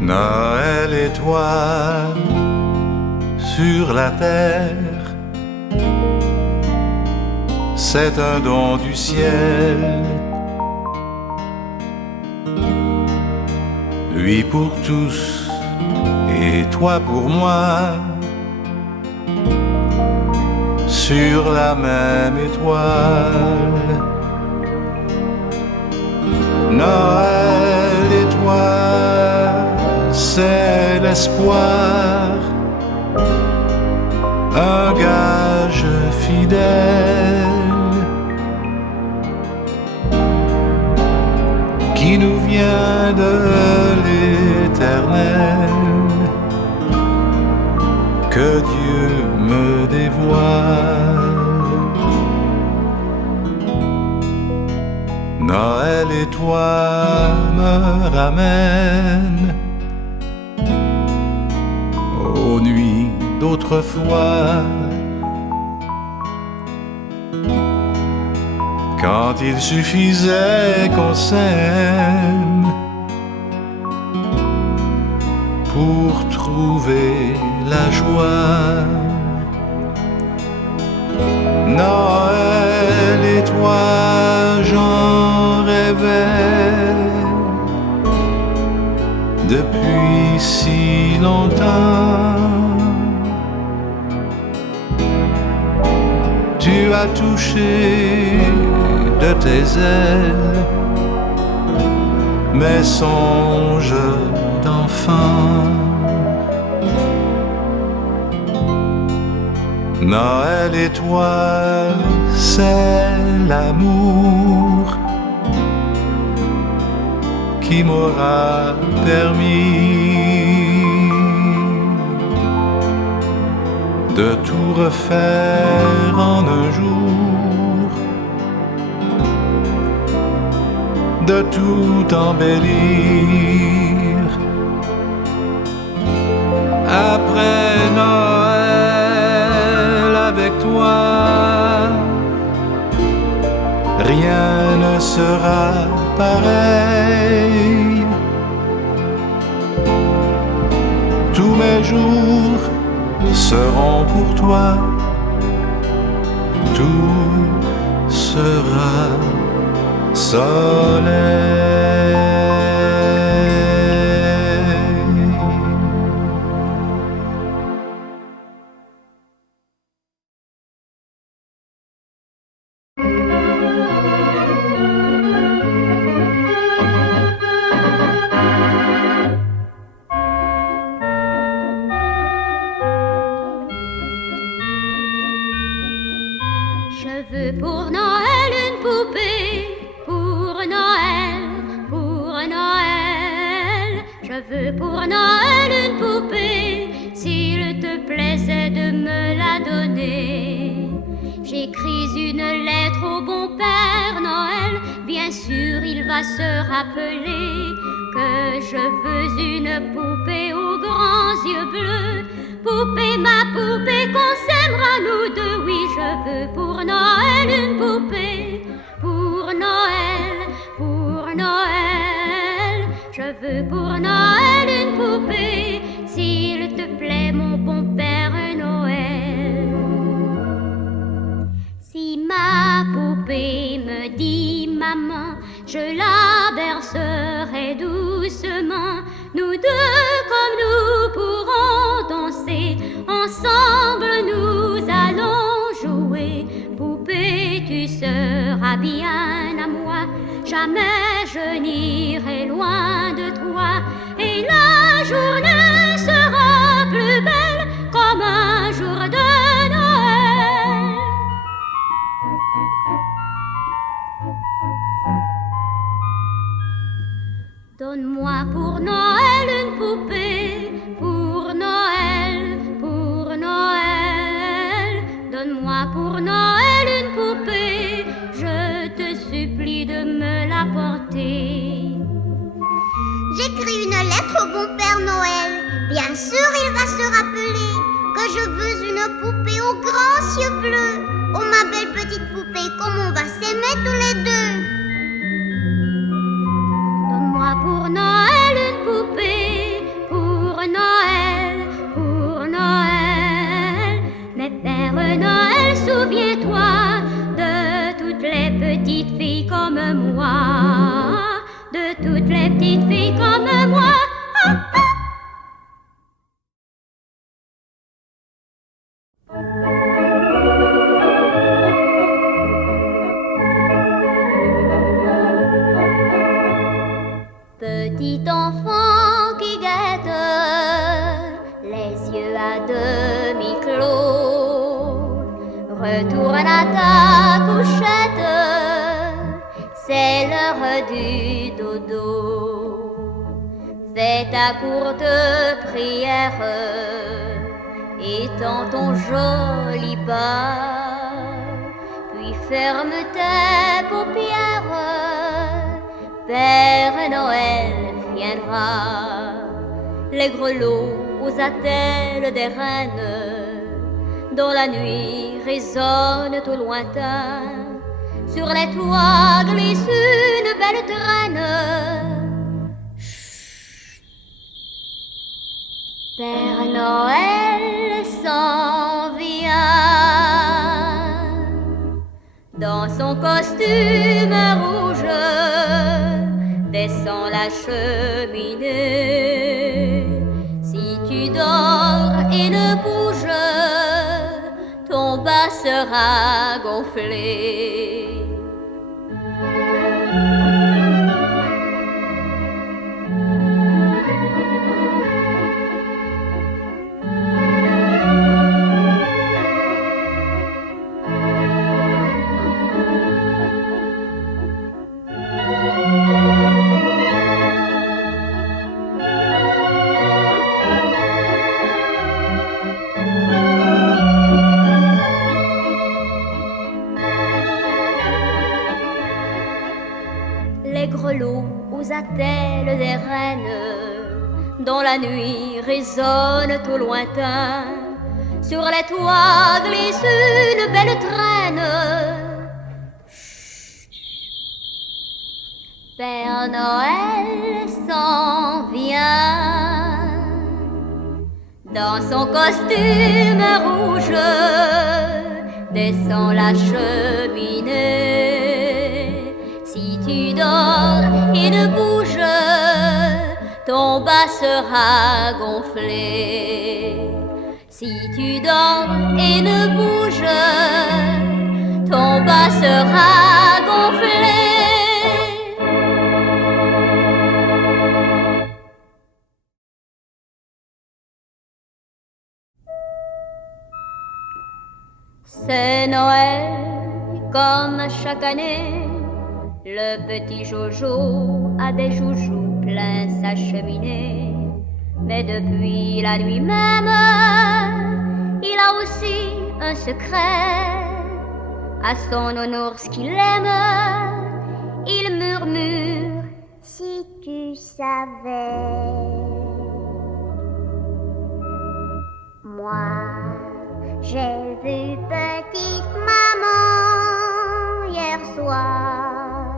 Noël étoile sur la terre, c'est un don du ciel. Lui pour tous et toi pour moi, sur la même étoile. Noël étoile, c'est l'espoir, un gage fidèle qui nous vient de l'Éternel, que Dieu me dévoile. Noël et toi me ramène aux nuits d'autrefois, quand il suffisait qu'on s'aime pour trouver la joie. Noël et toi, j'en rêvais depuis si longtemps. Tu as touché de tes ailes mes songes d'enfant. Noël et toi, c'est l'amour qui m'aura permis de tout refaire en un jour, de tout embellir. Après Noël avec toi, rien ne sera pareil. Tous mes jours seront pour toi, tout sera soleil. Je veux pour Noël une poupée, pour Noël, pour Noël. Je veux pour Noël une poupée, s'il te plaisait de me la donner. J'écris une lettre au bon Père Noël, bien sûr il va se rappeler que je veux une poupée aux grands yeux bleus. Poupée, ma poupée, qu'on s'aimera nous deux, oui, je veux pour Noël une poupée, pour Noël, pour Noël. Je veux pour Noël une poupée, s'il te plaît, mon bon Père Noël. Si ma poupée me dit maman, je la bercerai doucement. Nous deux comme nous pourrons danser, ensemble nous allons jouer. Poupée, tu seras bien à moi, jamais je n'irai loin de toi. Et la journée sera plus belle comme un jour de Noël. Donne-moi pour Noël une poupée, pour Noël, pour Noël. Donne-moi pour Noël une poupée, je te supplie de me la porter. J'écris une lettre au bon Père Noël. une poupée aux grands yeux bleus. Oh ma belle petite poupée, comme on va s'aimer tous les deux. Donne-moi pour Noël une poupée, pour Noël, pour Noël. Mais Père Noël, souviens-toi de toutes les petites filles comme moi, de toutes les petites filles comme moi. Ah, ah. Petit enfant qui guette, les yeux à demi clos, retourne à ta couchette, c'est l'heure du dodo. Fais ta courte prière, étends ton joli pas, puis ferme tes paupières. Père Noël viendra, les grelots aux attelles des reines, dans la nuit résonnent au lointain, sur les toits glisse une belle traîne. Chut. Père Noël s'en vient, dans son costume rouge, descend la cheminée. Si tu dors et ne bouges, ton bas sera gonflé. Les grelots aux attelles des reines, dans la nuit résonnent au lointain, sur les toits glisse une belle traîne. Chut. Père Noël s'en vient, dans son costume rouge, descend la cheminée. Si tu dors et ne bouges, ton bas sera gonflé. Si tu dors et ne bouges, ton bas sera gonflé. C'est Noël comme chaque année. Le petit Jojo a des joujoux plein sa cheminée. Mais depuis la nuit même, il a aussi un secret. À son nounours qu'il aime, il murmure: Si tu savais, moi j'ai vu petite maman hier soir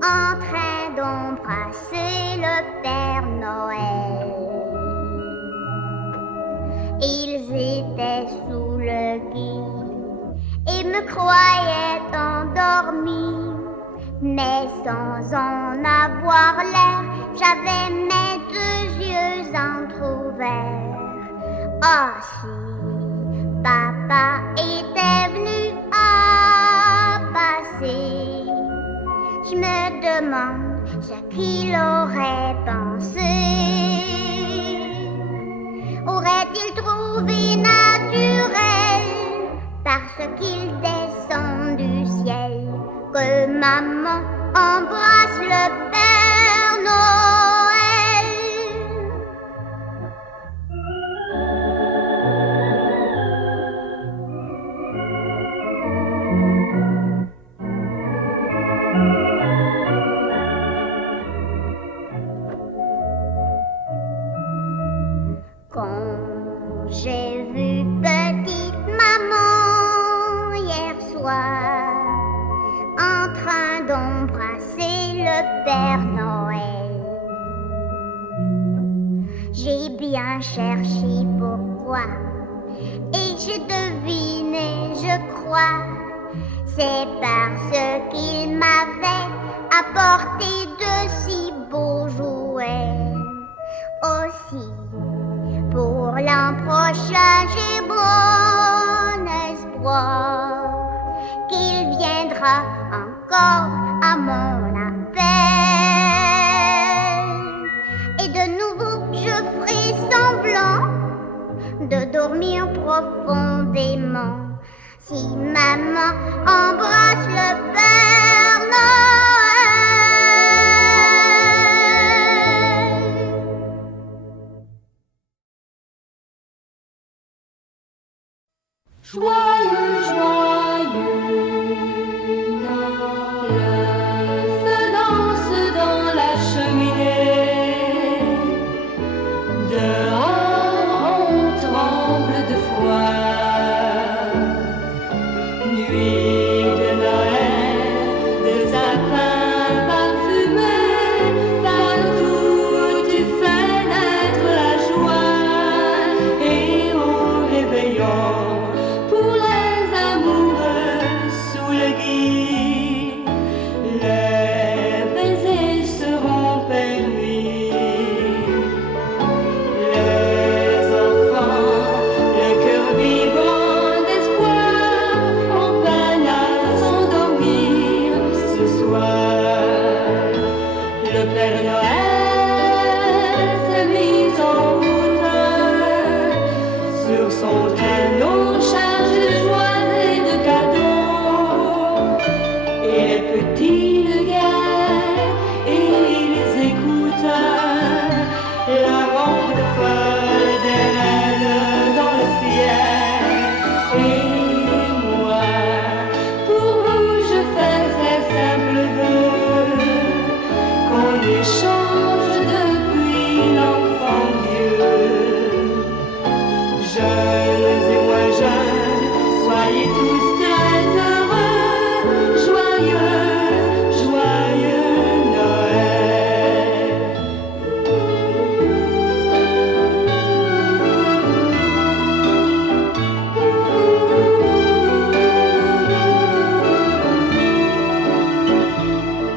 en train d'embrasser le Père Noël. Ils étaient sous le gui et me croyaient endormi, mais sans en avoir l'air, j'avais mes deux yeux entr'ouverts. Oh, si papa était venu à passer, je me demande ce qu'il aurait pensé. Aurait-il trouvé naturel, parce qu'il descend du ciel, que maman embrasse le Père Noël? Quand j'ai vu petite J'ai bien cherché pourquoi et j'ai deviné, je crois. C'est parce qu'il m'avait apporté de si beaux jouets. Aussi, pour l'an prochain, j'ai bon espoir qu'il viendra encore à mon appel. Et de nouveau, je ferai semblant de dormir profondément si maman embrasse le Père Noël. Joyeux, joyeux Noël, le feu danse dans la cheminée. Dehors on tremble de froid. Nuit de Noël, de sapins parfumés, partout tu fais naître la joie. Et au réveillon, pour les amoureux sous le gui, les baisers seront permis. Les enfants, le cœur vibrant d'espoir, ont peine à s'endormir ce soir. Le Père Noël s'est mis en route sur son traîneau chargé de joie et de cadeaux. Et les petits le guettent et ils écoutent la ronde folle des reines dans le ciel. Et moi, pour vous, je fais ces simples vœux qu'on échange depuis l'enfant Dieu. Jeunes et moins jeunes, soyez tous très heureux, joyeux, joyeux Noël.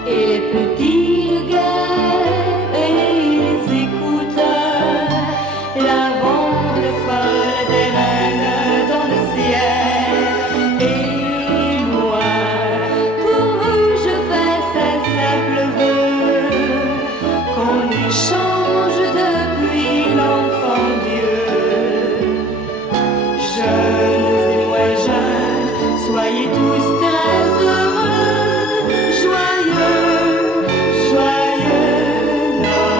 Et les petits le guettent et ils écoutent la ronde folle des reines dans le ciel. Et moi, pour vous, je fais ces simples vœux qu'on échange depuis l'enfant Dieu. Jeunes et moins jeunes, soyez tous très heureux, joyeux, joyeux Noël.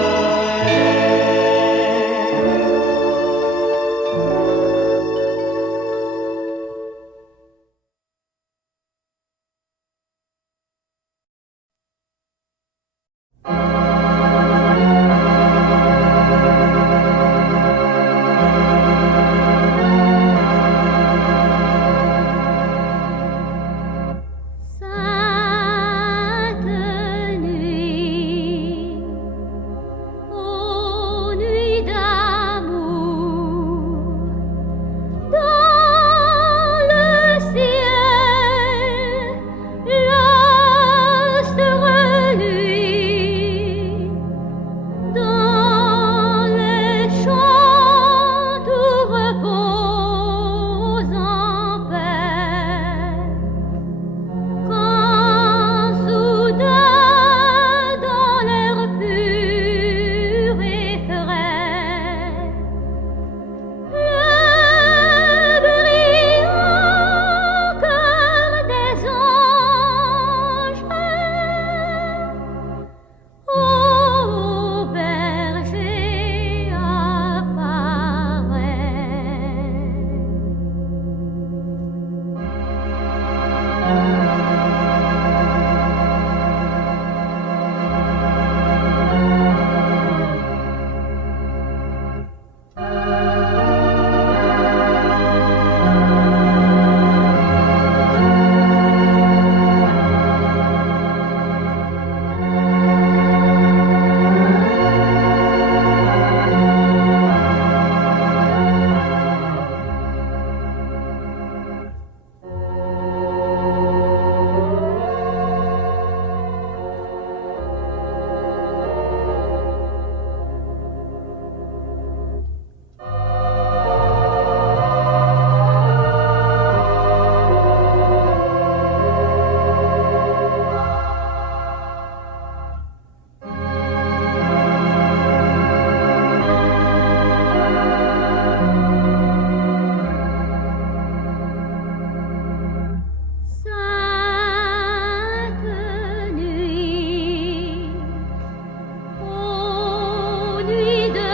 nuit de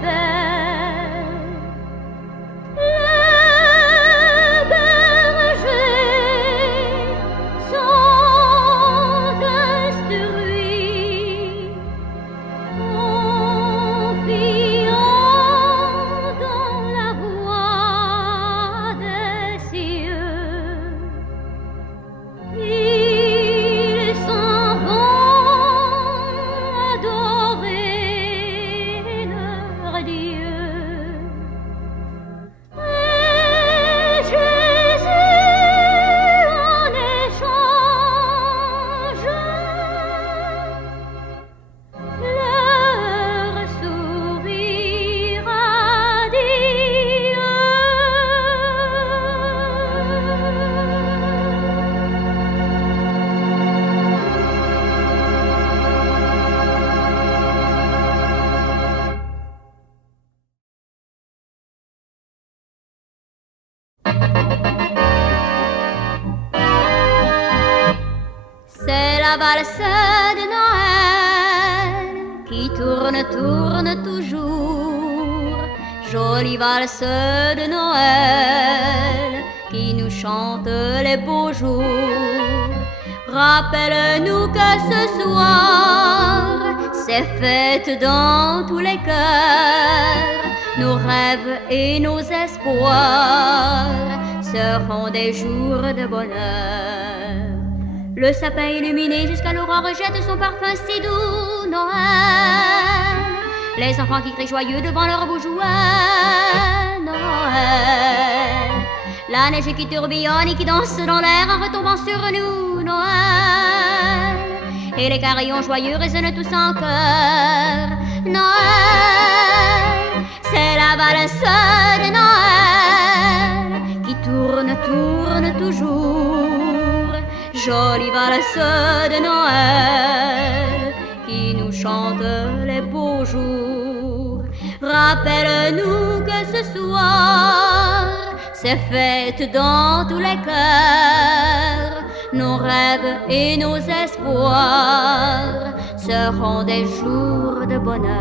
paix. Les bergers sont instruits, confiants dans la voix des cieux. Ils s'en vont adorer leur Dieu. Et Jésus en échange leur sourire C'est la valse de Noël qui tourne, tourne toujours. Jolie valse de Noël qui nous chante les beaux jours. Rappelle-nous que ce soir, c'est fête dans tous les cœurs. Nos rêves et nos espoirs seront des jours de bonheur. Le sapin illuminé jusqu'à l'aurore jette son parfum si doux, Noël. Les enfants qui crient joyeux devant leurs beaux jouets, Noël. La neige qui tourbillonne et qui danse dans l'air en retombant sur nous, Noël. Et les carillons joyeux résonnent tous en chœur, Noël. C'est la valse de Noël qui tourne, tourne toujours. Jolie valse de Noël qui nous chante les beaux jours. Rappelle-nous que ce soir, c'est fête dans tous les cœurs. Nos rêves et nos espoirs seront des jours de bonheur.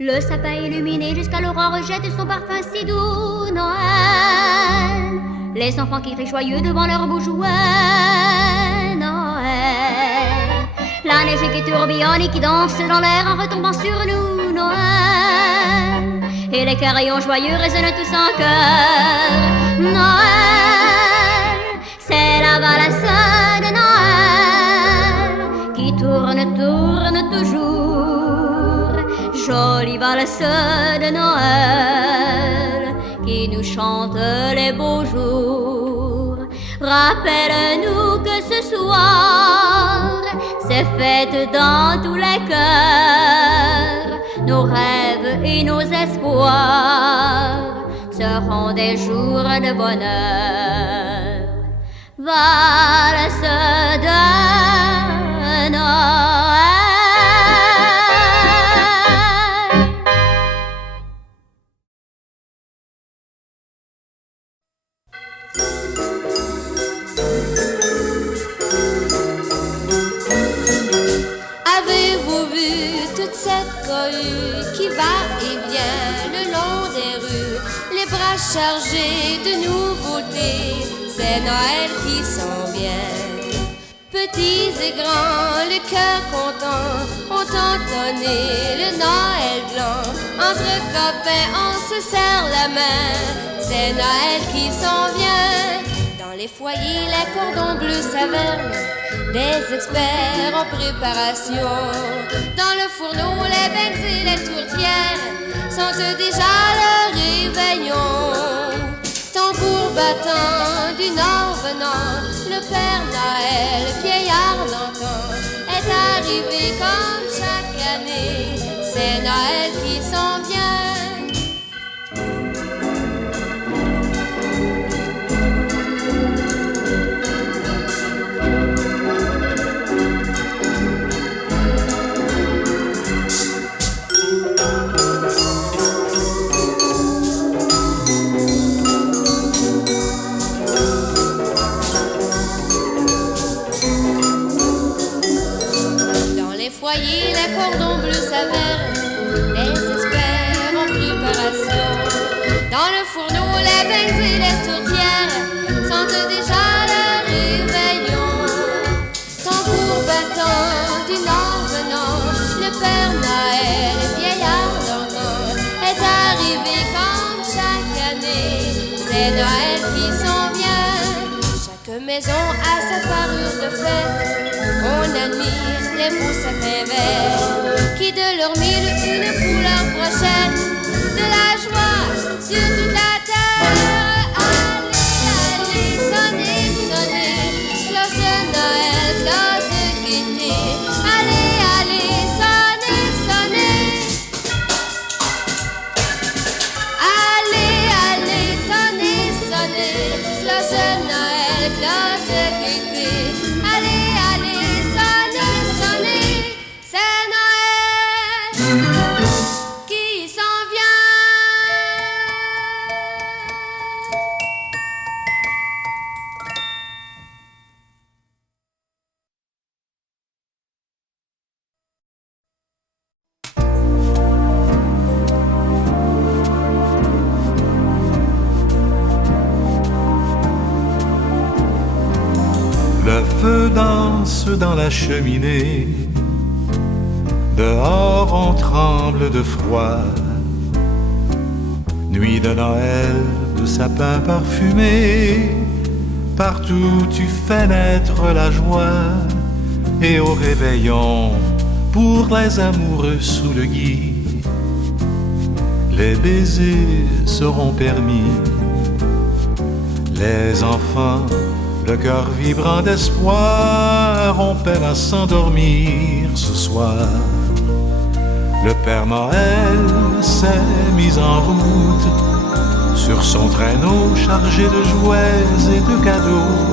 Le sapin illuminé jusqu'à l'aurore jette son parfum si doux, Noël. Les enfants qui crient joyeux devant leurs beaux jouets, Noël. La neige qui tourbillonne et qui danse dans l'air en retombant sur nous, Noël. Et les carillons joyeux résonnent tous en chœur, Noël. C'est la valse de Noël qui tourne, tourne toujours. Jolie valse de Noël qui nous chante les beaux jours. Rappelle-nous que ce soir, c'est fête dans tous les cœurs. Nos rêves et nos espoirs seront des jours de bonheur. Valse de Noël. Qui va et vient le long des rues, les bras chargés de nouveautés, c'est Noël qui s'en vient. Petits et grands, le cœur content, ont entonné le Noël blanc. Entre copains, on se serre la main, c'est Noël qui s'en vient. Dans les foyers, les cordons bleus savernent, des experts en préparation. Dans le fourneau, les becs et les tourtières sentent déjà le réveillon. Tambour battant du nord venant, le Père Noël, vieillard d'antan, est arrivé comme chaque année. c'est Noël qui s'en vient. Les cordons bleus s'avèrent, les experts en préparation. Dans le fourneau, les beignes et les tourtières sentent déjà le réveillon. Tambour battant du nord venant, le Père Noël, vieillard dormant, est arrivé comme chaque année. C'est Noël qui s'en vient. Chaque maison a sa parure de fête. On admire les beaux sapins verts qui de leur mille une couleur prochaine, de la joie sur toute la terre. Allez, allez, sonnez, sonnez, cloche de Noël, cloche de gaieté. Allez, allez, sonnez, sonnez. Allez, allez, sonnez, sonnez, cloche de Noël, cloche de gaieté. Allez, allez, sonnez, sonnez, c'est Noël qui s'en vient. Le feu danse dans la cheminée. Dehors on tremble de froid. Nuit de Noël, de sapins parfumés. Partout tu fais naître la joie. Et au réveillon, pour les amoureux sous le gui, les baisers seront permis. Les enfants, le cœur vibrant d'espoir, on peine à s'endormir ce soir. Le Père Noël s'est mis en route sur son traîneau chargé de jouets et de cadeaux.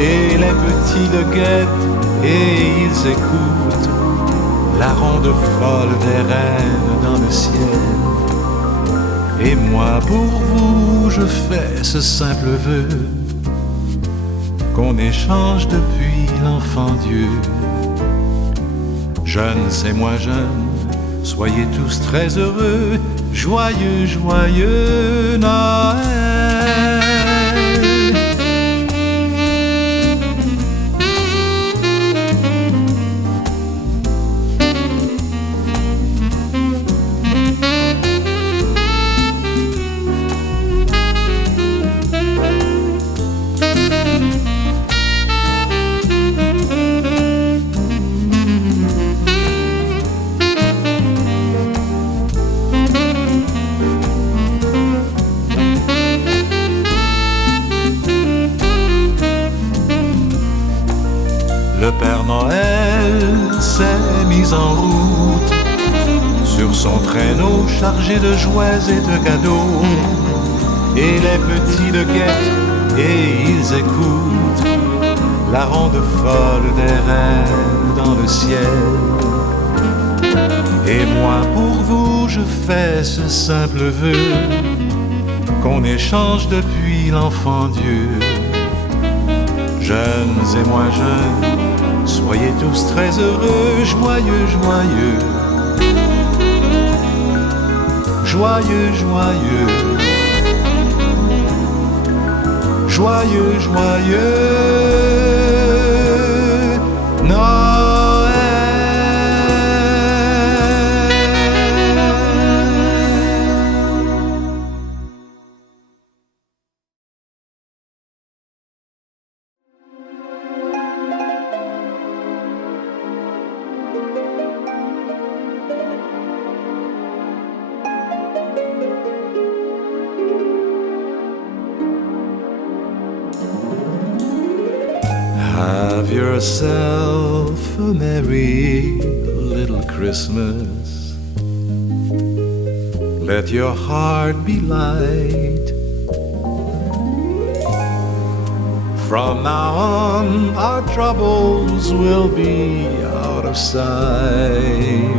Et les petits le guettent et ils écoutent la ronde folle des reines dans le ciel. Et moi pour vous je fais ce simple vœu, qu'on échange depuis l'enfant Dieu. Jeunes et moins jeunes, soyez tous très heureux, joyeux, joyeux Noël. Le Père Noël s'est mis en route sur son traîneau chargé de jouets et de cadeaux. Et les petits le guettent et ils écoutent la ronde folle des reines dans le ciel. Et moi pour vous je fais ce simple vœu, qu'on échange depuis l'enfant Dieu. Jeunes et moins jeunes, soyez tous très heureux, joyeux, joyeux. Joyeux, joyeux. Joyeux, joyeux Noël. Have yourself a merry little Christmas. let your heart be light. From now on, our troubles will be out of sight.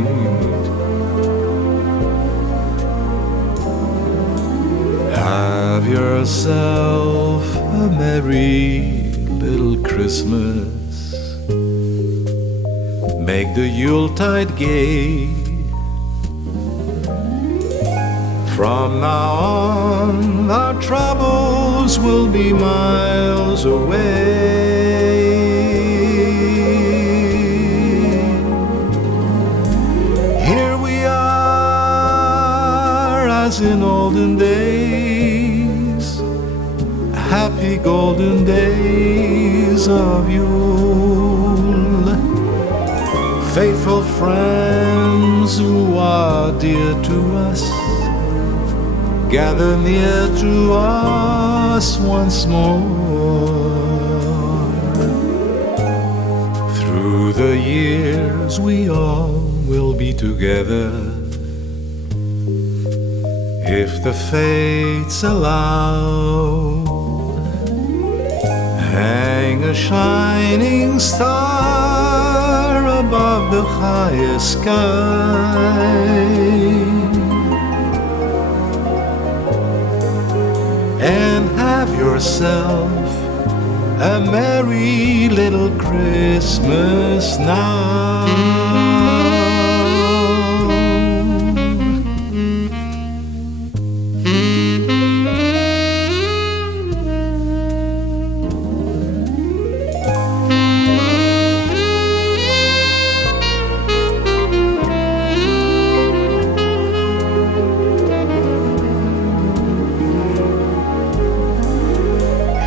Have yourself a merry little Christmas. Make the Yuletide gay. From now on, our troubles will be miles away. Here we are, as in olden days, happy golden days of Yule. Faithful friends who are dear to us, gather near to us once more. Through the years we all will be together, if the fates allow. Hang a shining star above the highest sky, and have yourself a merry little Christmas now.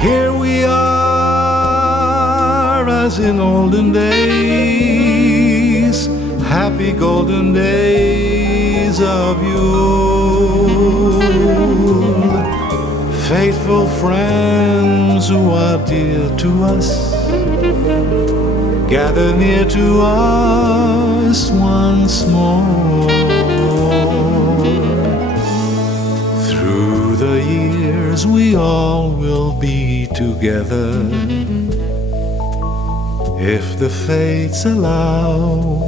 Here we are, as in olden days, happy golden days of Yule. Faithful friends who are dear to us, gather near to us once more. Through the years we all will be together, if the fates allow.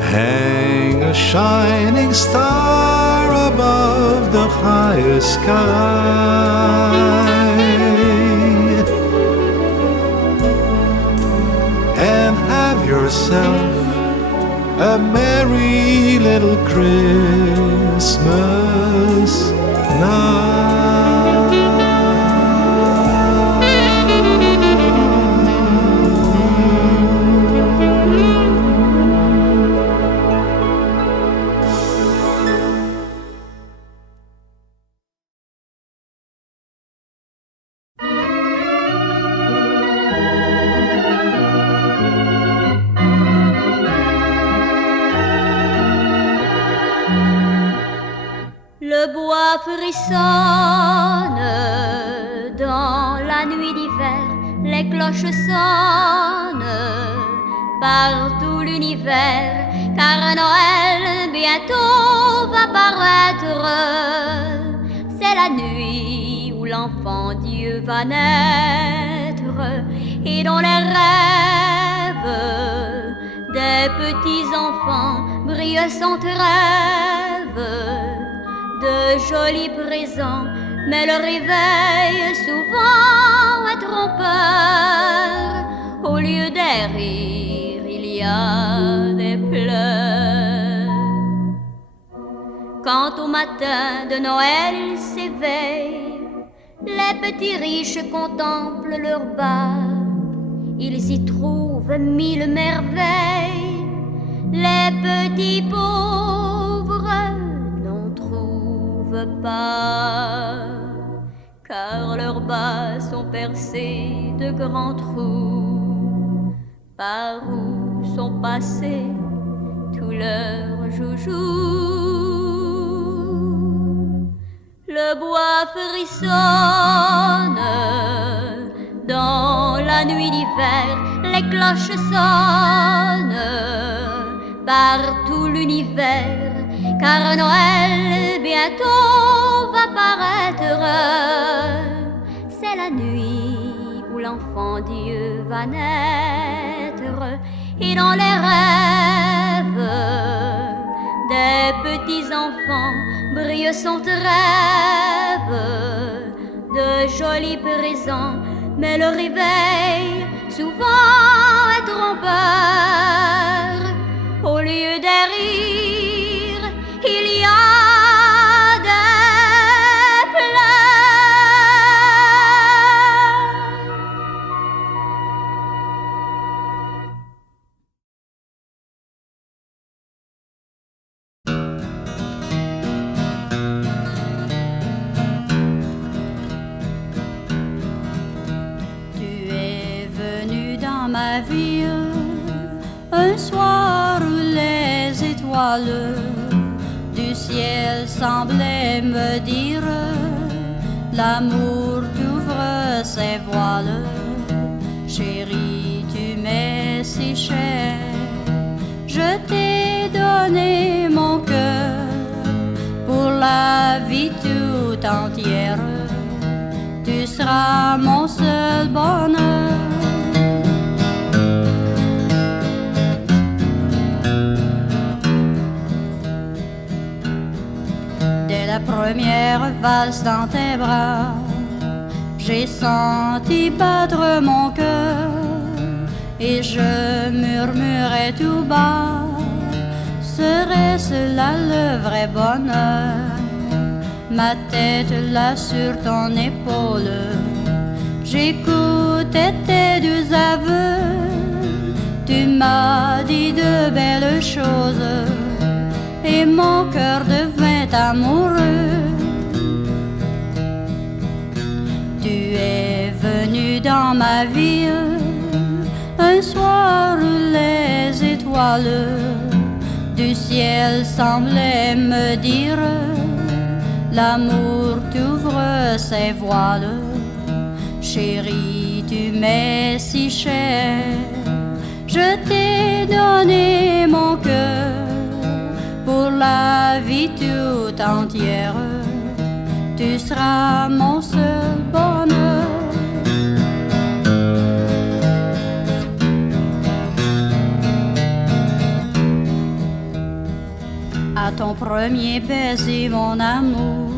Hang a shining star above the highest sky, and have yourself a merry little Christmas now. Le bois frissonne dans la nuit d'hiver, les cloches sonnent par tout l'univers, car Noël bientôt va paraître. C'est la nuit où l'enfant Dieu va naître, et dont les rêves des petits enfants brillent sans trêve. De jolis présents, mais le réveil souvent est trompeur. Au lieu des rires, il y a des pleurs. Quand au matin de Noël ils s'éveillent, les petits riches contemplent leur bas. Ils y trouvent mille merveilles, les petits pauvres pas, car leurs bas sont percés de grands trous, par où sont passés tous leurs joujoux. Le bois frissonne dans la nuit d'hiver, les cloches sonnent par tout l'univers, car Noël bientôt va paraître. C'est la nuit où l'enfant Dieu va naître, et dans les rêves des petits enfants brille son rêve de jolis présents, mais le réveil souvent est trompeur. Au lieu des rires, il y a des pleurs. Ma vie, un soir où les étoiles du ciel semblaient me dire: l'amour t'ouvre ses voiles. Chérie, tu m'es si chère, je t'ai donné mon cœur pour la vie tout entière. Tu seras mon seul bonheur. La première valse dans tes bras, j'ai senti battre mon cœur, et je murmurais tout bas: serait-ce là le vrai bonheur? Ma tête là sur ton épaule, j'écoutais tes doux aveux. Tu m'as dit de belles choses, et mon cœur devint amoureux. Tu es venu dans ma vie un soir où les étoiles du ciel semblaient me dire: l'amour t'ouvre ses voiles. Chérie, tu m'es si chère, je t'ai donné mon cœur pour la vie tout entière. Tu seras mon seul bonheur. À ton premier baiser, mon amour,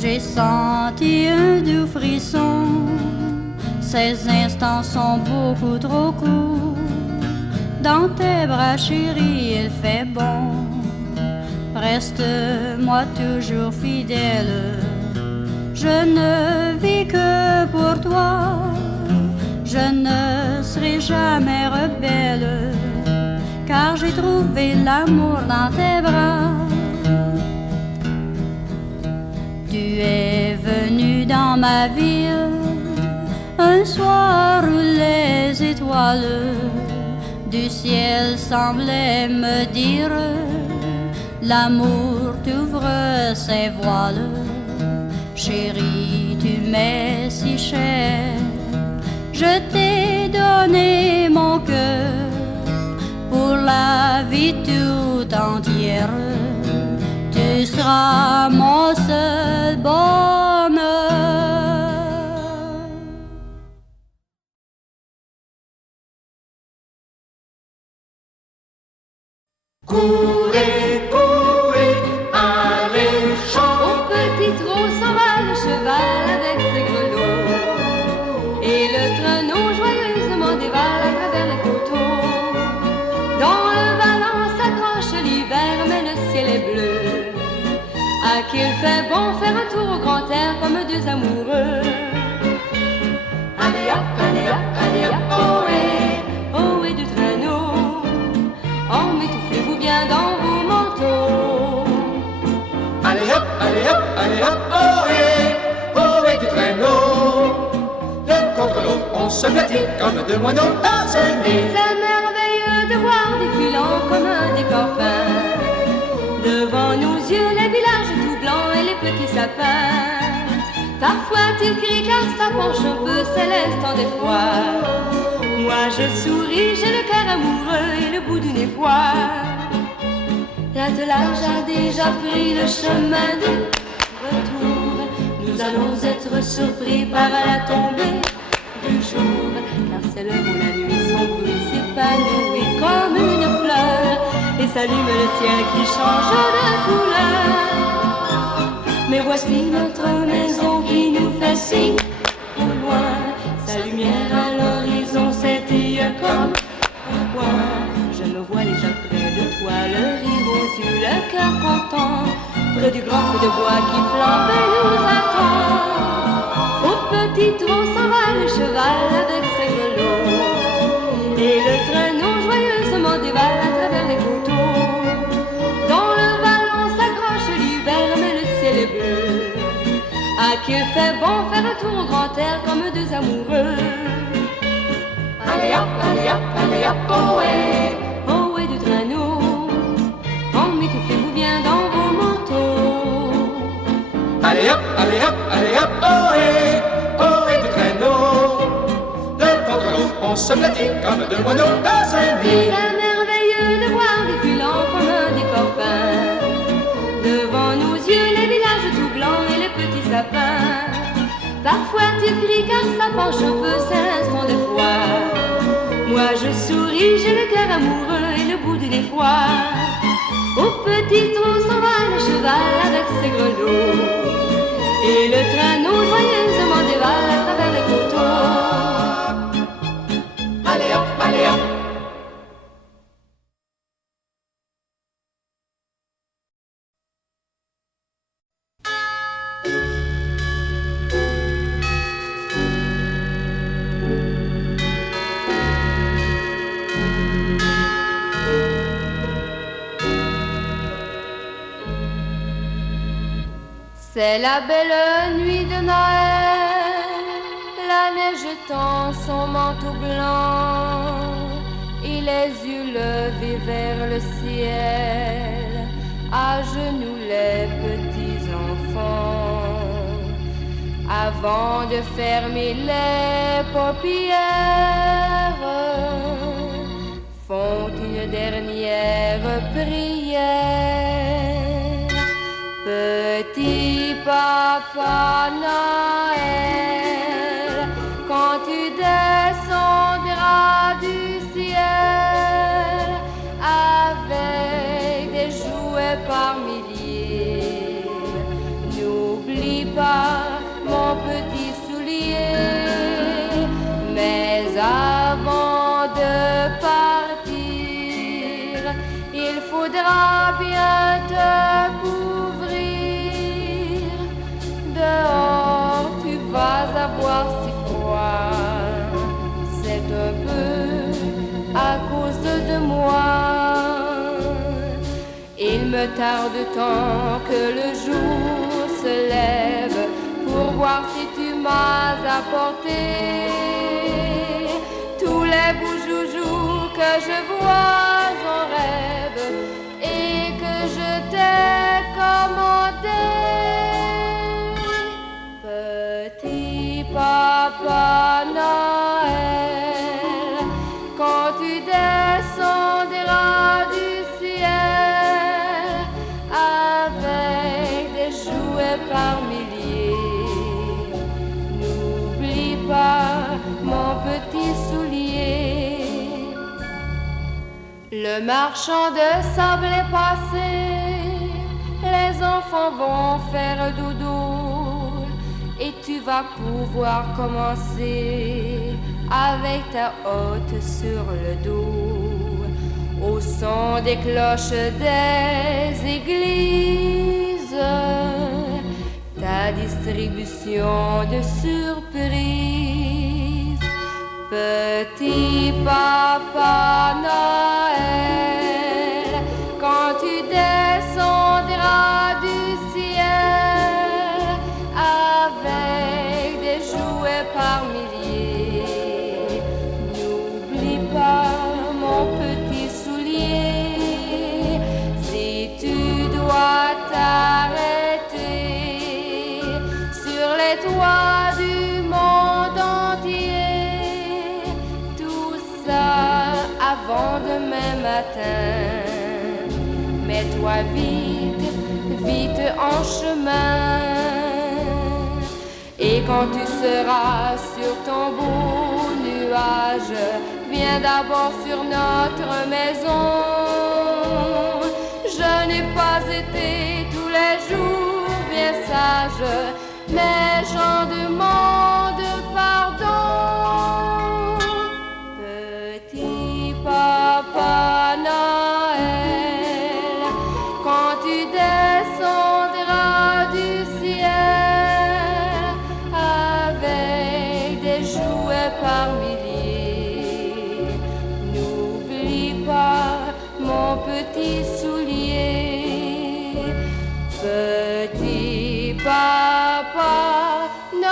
j'ai senti un doux frisson. Ces instants sont beaucoup trop courts. Dans tes bras, chérie, il fait bon. Reste-moi toujours fidèle. Je ne vis que pour toi. Je ne serai jamais rebelle, car j'ai trouvé l'amour dans tes bras. Tu es venu dans ma vie un soir où les étoiles du ciel semblaient me dire: l'amour t'ouvre ses voiles. Chérie, tu m'es si chère, je t'ai donné mon cœur pour la vie tout entière. Tu seras mon seul bonheur. Courez, courez, allez, chant. Au petit trot s'en va le cheval avec ses grelots, et le traîneau joyeusement dévale à travers les coteaux. Dans le vallon s'accroche l'hiver, mais le ciel est bleu. À qu'il fait bon faire un tour au grand air comme deux amoureux. Allez hop, allez hop, allez hop, ohé, ohé du traîneau, emmitouflez-vous bien dans vos manteaux. allez hop, allez hop, allez hop, ohé, ohé du traîneau. L'un contre l'autre, on se blottit comme deux moineaux dans un nid. C'est merveilleux de voir défilant comme un décor peint. Devant nos yeux, les villages tout blancs et les petits sapins. Parfois tu cries car ça penche un peu, c'est l'instant d'effroi. Moi je souris, j'ai le cœur amoureux et le bout du nez froid. La attelage a déjà pris le chemin du retour. Nous allons être surpris par la tombée du jour, car c'est l'heure où la nuit son bruit s'épanouit comme une fleur et s'allume le ciel qui change de couleur. Mais voici notre maison qui nous fait signe au loin, sa lumière à l'horizon s'étille comme un point. Je me vois déjà près de toi, le rire aux yeux, le cœur content, près du grand feu de bois qui flambe et nous attend. Au petit trot s'en va le cheval avec ses grelots, et le traîneau joyeusement dévale à travers les coteaux. Dans le vallon s'accroche l'hiver, mais le ciel est bleu. Ah, qu'il fait bon faire un tour au grand air comme deux amoureux. Allez hop, allez hop, allez hop, oh ouais du traîneau, emmitouflez-vous bien dans vos manteaux. Allez hop, allez hop, allez hop, oh et du traîneau. De contre l'autre, on se platique comme deux moineaux dans un nid. C'est merveilleux de voir défilant comme des copains. Devant nos yeux, les villages tout blancs et les petits sapins. Parfois tu cries car ça penche un peu, c'est l'instant de foi. Moi je souris, j'ai le cœur amoureux et le bout du l'effroi. Au petit trot s'en va le cheval avec ses grelots, et le traîneau joyeusement dévale à travers les coteaux. Allez hop, allez hop. C'est la belle nuit de Noël, la neige tend son manteau blanc, et les yeux levés vers le ciel, à genoux les petits enfants. Avant de fermer les paupières, font une dernière prière. Petit Papa Noël, quand tu descendras du ciel avec des jouets par milliers, n'oublie pas mon petit soulier. Mais avant de partir, il faudra bien te couvrir. Dehors, tu vas avoir si froid. C'est un peu à cause de moi. Il me tarde tant que le jour se lève pour voir si tu m'as apporté tous les beaux joujoux que je vois en rêve et que je t'ai commandé. Petit Papa Noël, quand tu descendras du ciel avec des jouets par milliers, n'oublie pas mon petit soulier. Le marchand de sable est passé, les enfants vont faire dodo, et tu vas pouvoir commencer avec ta hotte sur le dos, au son des cloches des églises, ta distribution de surprises. Petit Papa Noël, quand tu descendras du ciel avec des jouets par milliers, n'oublie pas mon petit soulier. Si tu dois t'arrêter sur les toits du monde entier, tout ça avant demain matin, Mets-toi vite, vite en chemin. Et quand tu seras sur ton beau nuage, viens d'abord sur notre maison. Je n'ai pas été tous les jours bien sage, mais j'en demande pardon. Petit papa Noël, quand tu descendras du ciel avec des jouets par milliers, n'oublie pas mon petit soulier. Petit papa Noël.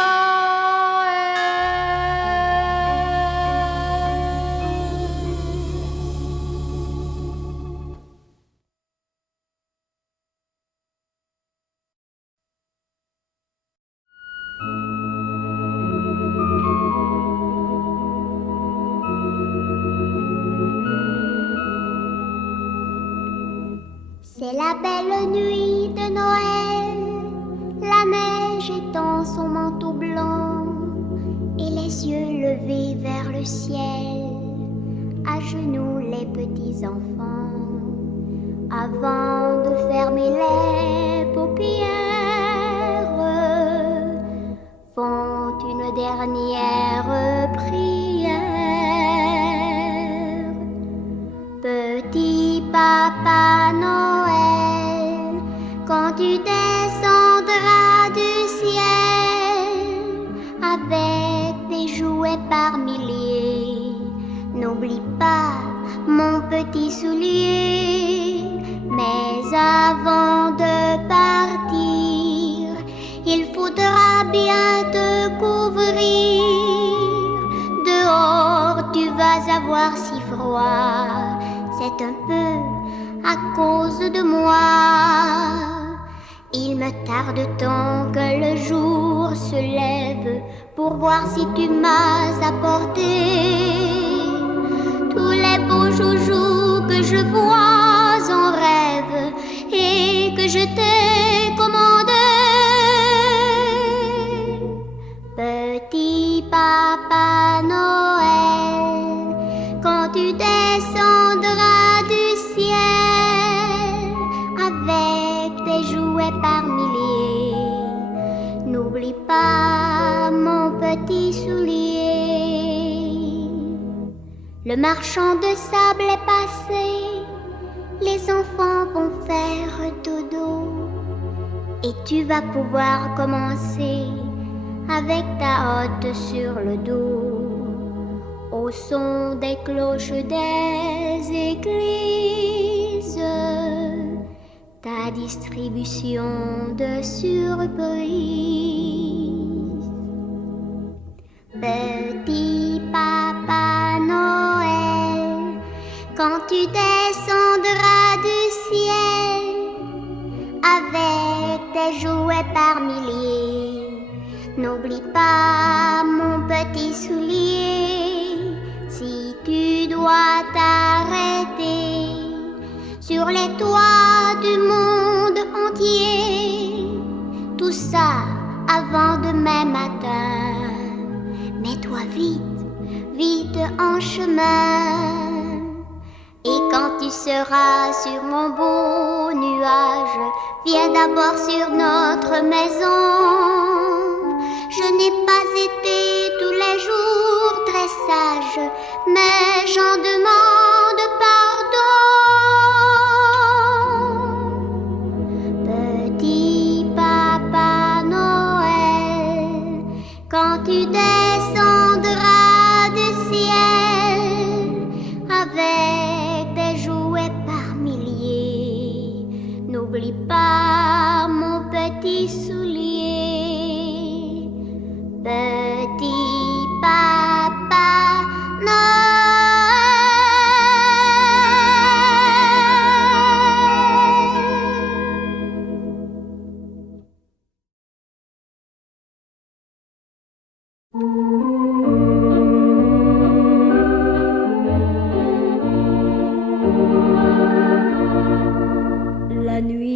C'est la belle nuit de Noël, la neige étend son manteau blanc et les yeux levés vers le ciel, à genoux les petits enfants, avant de fermer les paupières, font une dernière prière. Petit papa Noël, quand tu descendras du ciel avec des jouets par milliers, n'oublie pas mon petit soulier. Mais avant de partir, il faudra bien te couvrir. Dehors, tu vas avoir si froid. C'est un peu à cause de moi. Il me tarde tant que le jour se lève pour voir si tu m'as apporté tous les beaux joujoux que je vois en rêve et que je t'ai commandés. Petit papa Noël, quand tu descendras du ciel avec tes jouets par milliers, n'oublie pas mon petit soulier. Le marchand de sable est passé, les enfants vont faire dodo et tu vas pouvoir commencer avec ta hotte sur le dos, au son des cloches des églises, ta distribution de surprises. Petit papa Noël, quand tu descendras du ciel avec tes jouets par milliers, n'oublie pas mon petit soulier. Si tu dois t'arrêter sur les toits du monde entier, tout ça avant demain matin, mets-toi vite, vite en chemin. Et quand tu seras sur mon beau nuage, viens d'abord sur notre maison. Je n'ai pas été tous les jours très sage, mais j'en demande pardon. Petit papa Noël, quand tu descendras du ciel avec des jouets par milliers, n'oublie pas mon petit soulier. Petit papa Noël.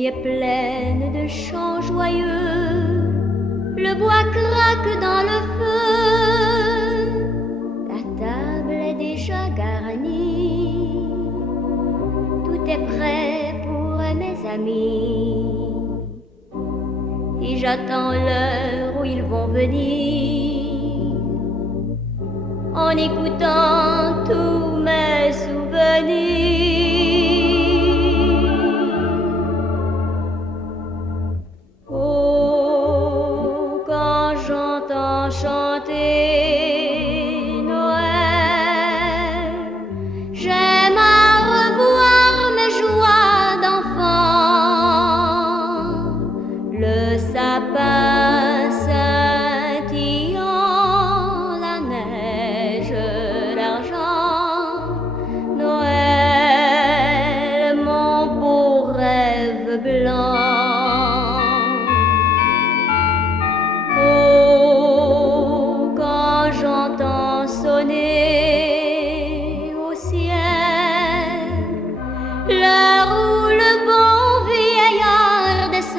nuit est pleine de chants joyeux, le bois craque dans le feu, la table est déjà garnie, tout est prêt pour mes amis. Et j'attends l'heure où ils vont venir, en écoutant tous mes souvenirs. Oh, quand j'entends chanter Noël, j'aime à revoir mes joies d'enfant, le sapin scintillant, la neige d'argent, Noël, mon beau rêve blanc. Oh, quand j'entends sonner au ciel l'heure où le bon vieillard descend,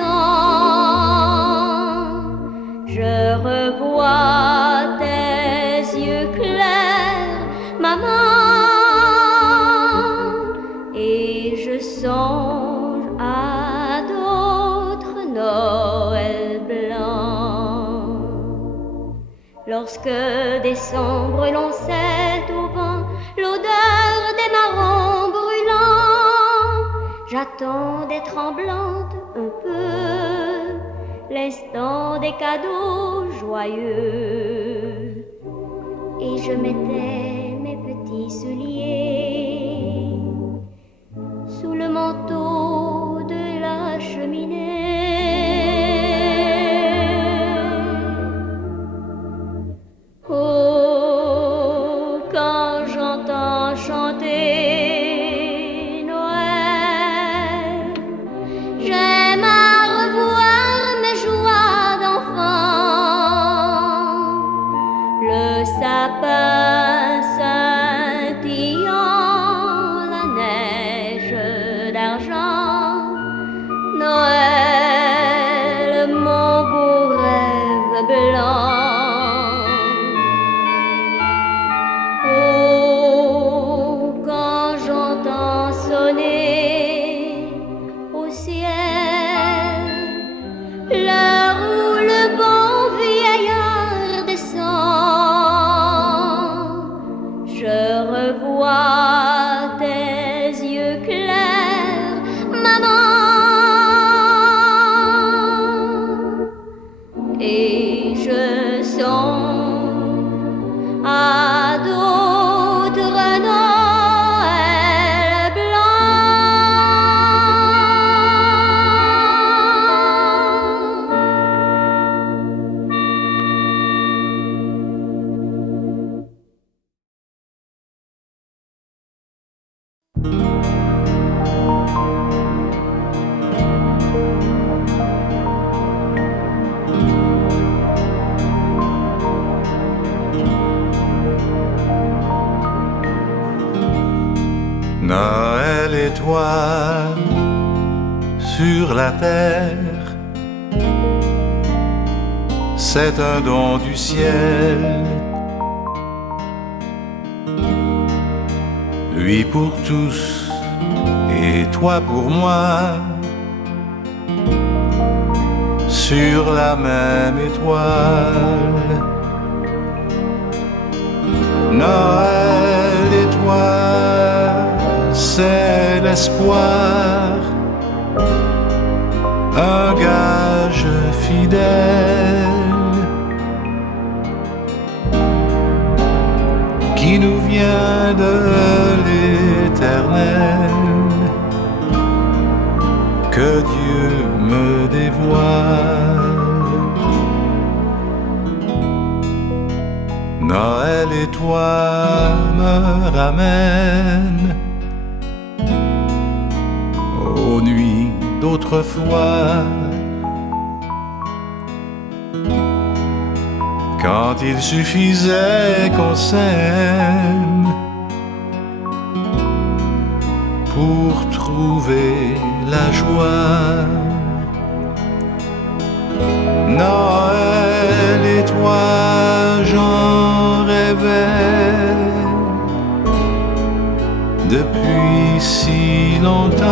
je revois tes yeux clairs, maman, et je songe à d'autres Noëls blancs. Lorsque décembre l'on au vent l'odeur des marrons brûlants, j'attends des tremblantes un peu, l'instant des cadeaux joyeux. Et je mettais mes petits souliers sous le manteau de la cheminée. Oh, quand j'entends chanter Noël, j'aime à revoir mes joies d'enfant, le sapin scintillant, la neige d'argent, Noël, mon beau rêve blanc. Oh, quand j'entends sonner au ciel l'heure où le bon vieillard descend, je revois tes yeux clairs, maman, et je songe à d'autres Noëls Noël étoile sur la terre, c'est un don du ciel. Lui pour tous et toi pour moi, sur la même étoile. Noël étoile, c'est l'espoir, un gage fidèle qui nous vient de l'Éternel, que Dieu me dévoile. Noël et toi me ramène aux nuits d'autrefois, quand il suffisait qu'on s'aime pour trouver retrouver la joie. Noël et toi, j'en rêvais depuis si longtemps.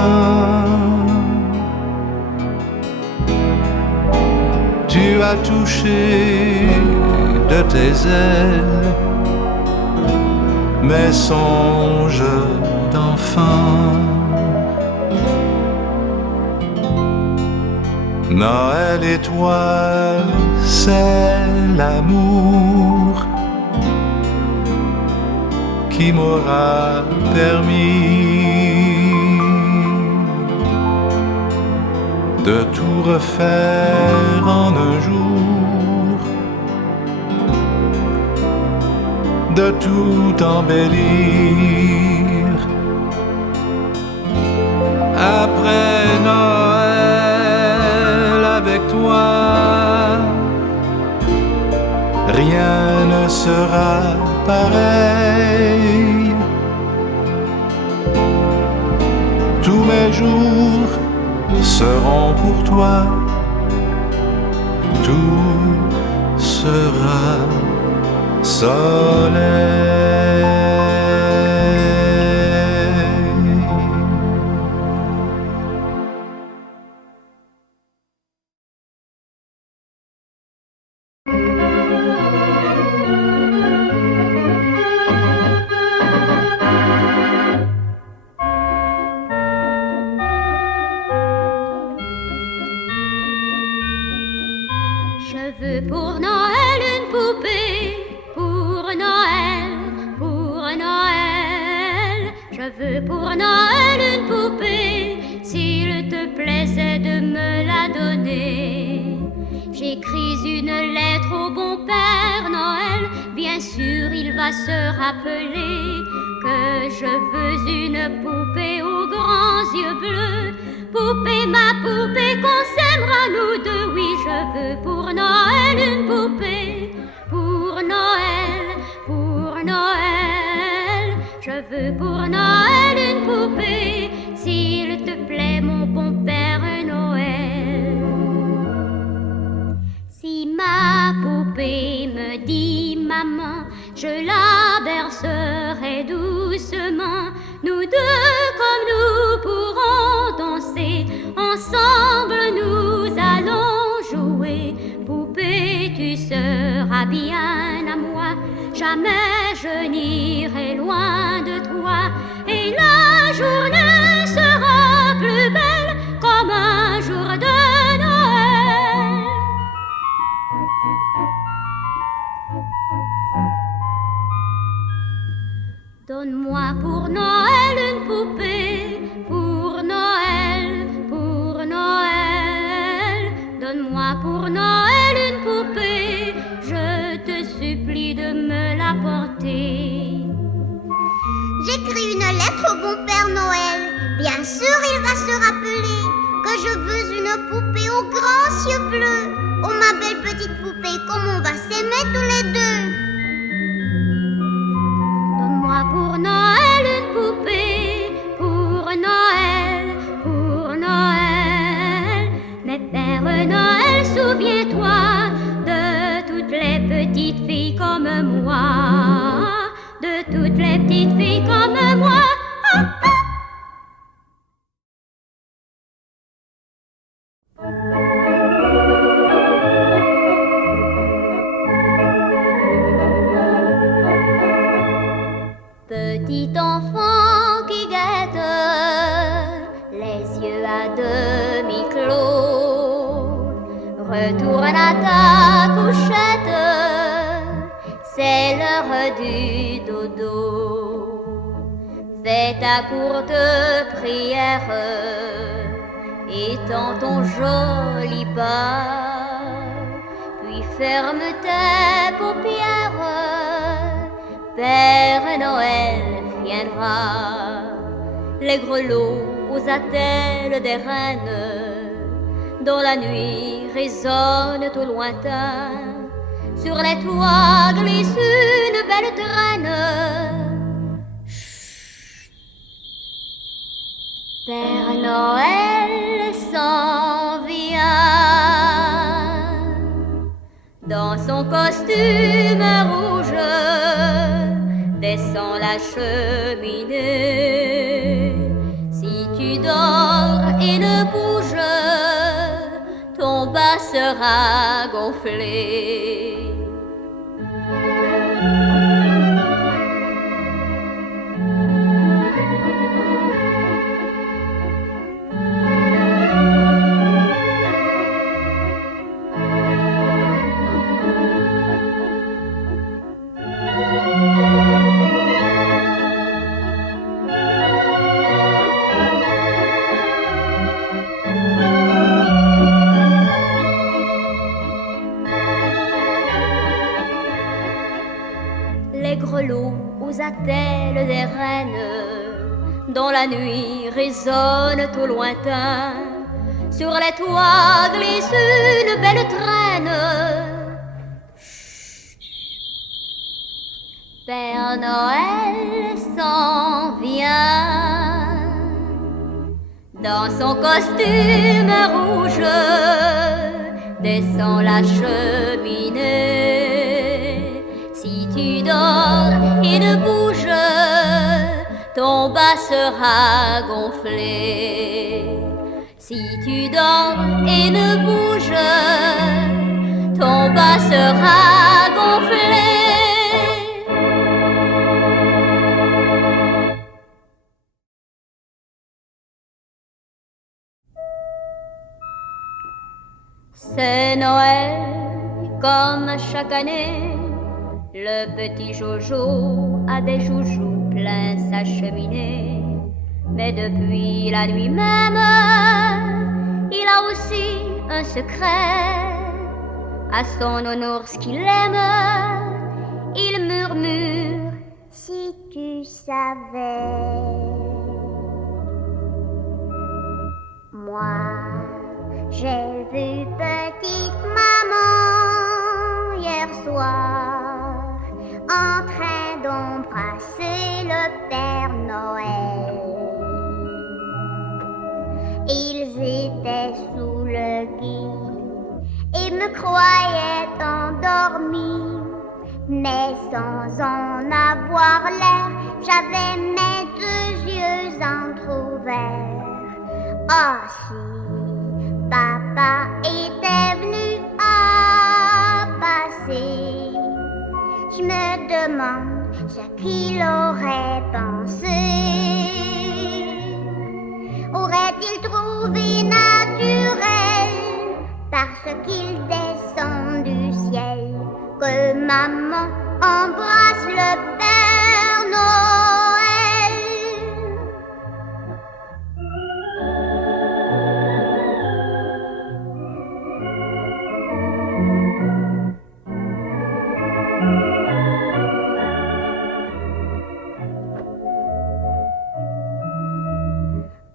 Tu as touché de tes ailes mes songes d'enfant. Noël et toi, c'est l'amour qui m'aura permis de tout refaire en un jour, de tout embellir. Après Noël avec toi, rien ne sera pareil. Tous mes jours seront pour toi, tout sera soleil. Je veux pour Noël une poupée, pour Noël, pour Noël. Je veux pour Noël une poupée, s'il te plaisait de me la donner. J'écris une lettre au bon Père Noël, bien sûr il va se rappeler que je veux une poupée aux grands yeux bleus. Poupée, ma poupée, qu'on s'aimera nous deux, oui, je veux pour Noël une poupée, pour Noël, pour Noël. Je veux pour Noël une poupée, s'il te plaît, mon bon Père Noël. Si ma poupée me dit maman, je la bercerai doucement. Nous deux comme nous pourrons danser, ensemble nous allons jouer. Poupée, tu seras bien à moi, jamais je n'irai loin de toi. Et la journée sera plus belle comme un jour de Noël. Donne-moi pour Noël une poupée, pour Noël, pour Noël. Donne-moi pour Noël une poupée, je te supplie de me la porter. J'écris une lettre au bon Père Noël, bien sûr il va se rappeler que je veux une poupée aux grands yeux bleus. Oh ma belle petite poupée, comme on va s'aimer tous les deux. Donne-moi pour Noël une poupée, pour Noël, pour Noël. Mais Père Noël, souviens-toi de toutes les petites filles comme moi, de toutes les petites filles comme moi. Ah, ah. Petit enfant qui guette, les yeux à demi clos, retourne à ta couchette, c'est l'heure du dodo. Fais ta courte prière, étends ton joli pas, puis ferme tes paupières. Père Noël viendra, les grelots aux attelles des reines, dans la nuit résonnent au lointain, sur les toits glisse une belle traîne. Père Noël s'en vient dans son costume rouge, descend la cheminée. Si tu dors et ne bouges, ton bas sera gonflé. Les grelots aux attelles des reines, dans la nuit résonnent au lointain. Sur les toits glisse une belle traîne. Père Noël s'en vient dans son costume rouge, descend la cheminée. Si tu dors et ne bouges, ton bas sera gonflé. Si tu dors et ne bouges, ton bas sera gonflé. C'est Noël comme chaque année. Le petit Jojo a des joujoux plein sa cheminée. Mais depuis la nuit même, il a aussi un secret. À son nounours qu'il aime, il murmure: Si tu savais, moi j'ai vu petite maman hier soir en train d'embrasser le Père Noël. Ils étaient sous le gui et me croyaient endormi, mais sans en avoir l'air, j'avais mes deux yeux entr'ouverts. Oh, si papa était venu à passer, je me demande ce qu'il aurait pensé. Aurait-il trouvé naturel, parce qu'il descend du ciel, que maman embrasse le Père Noël?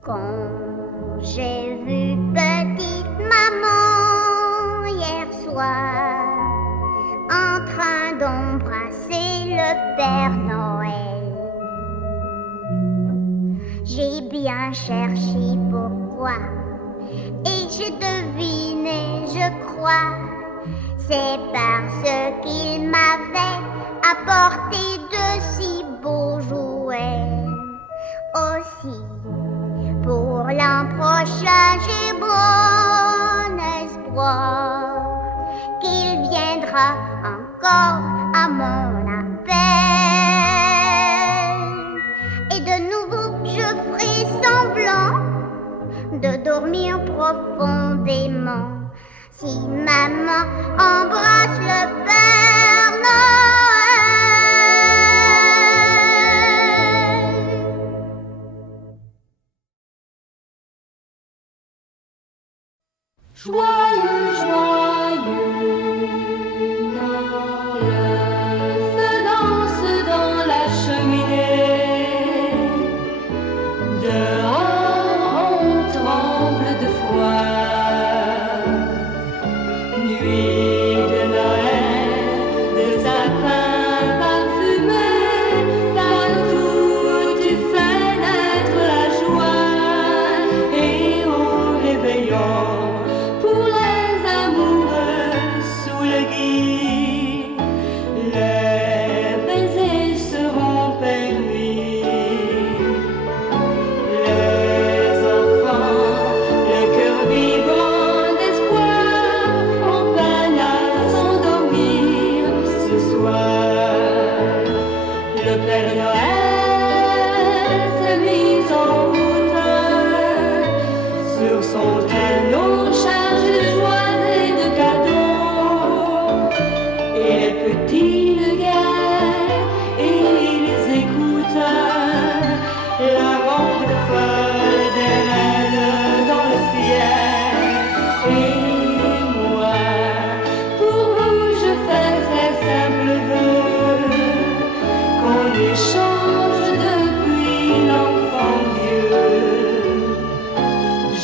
Quand j'ai vu petite maman hier soir en train d'embrasser le Père Noël, j'ai bien cherché pourquoi et j'ai deviné, je crois, c'est parce qu'il m'avait apporté de si beaux jouets. Aussi, pour l'an prochain, j'ai bon espoir qu'il viendra encore à mon appel. Et de nouveau, je ferai semblant de dormir profondément si maman embrasse le Père Noël. Joyeux, joyeux Noël, le feu danse dans la cheminée. Dehors on tremble de froid. Nuit de Noël, de sapins parfumés, partout tu fais naître la joie.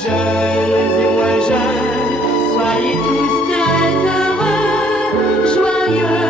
jeunes et moins jeunes, soyez tous très heureux, joyeux.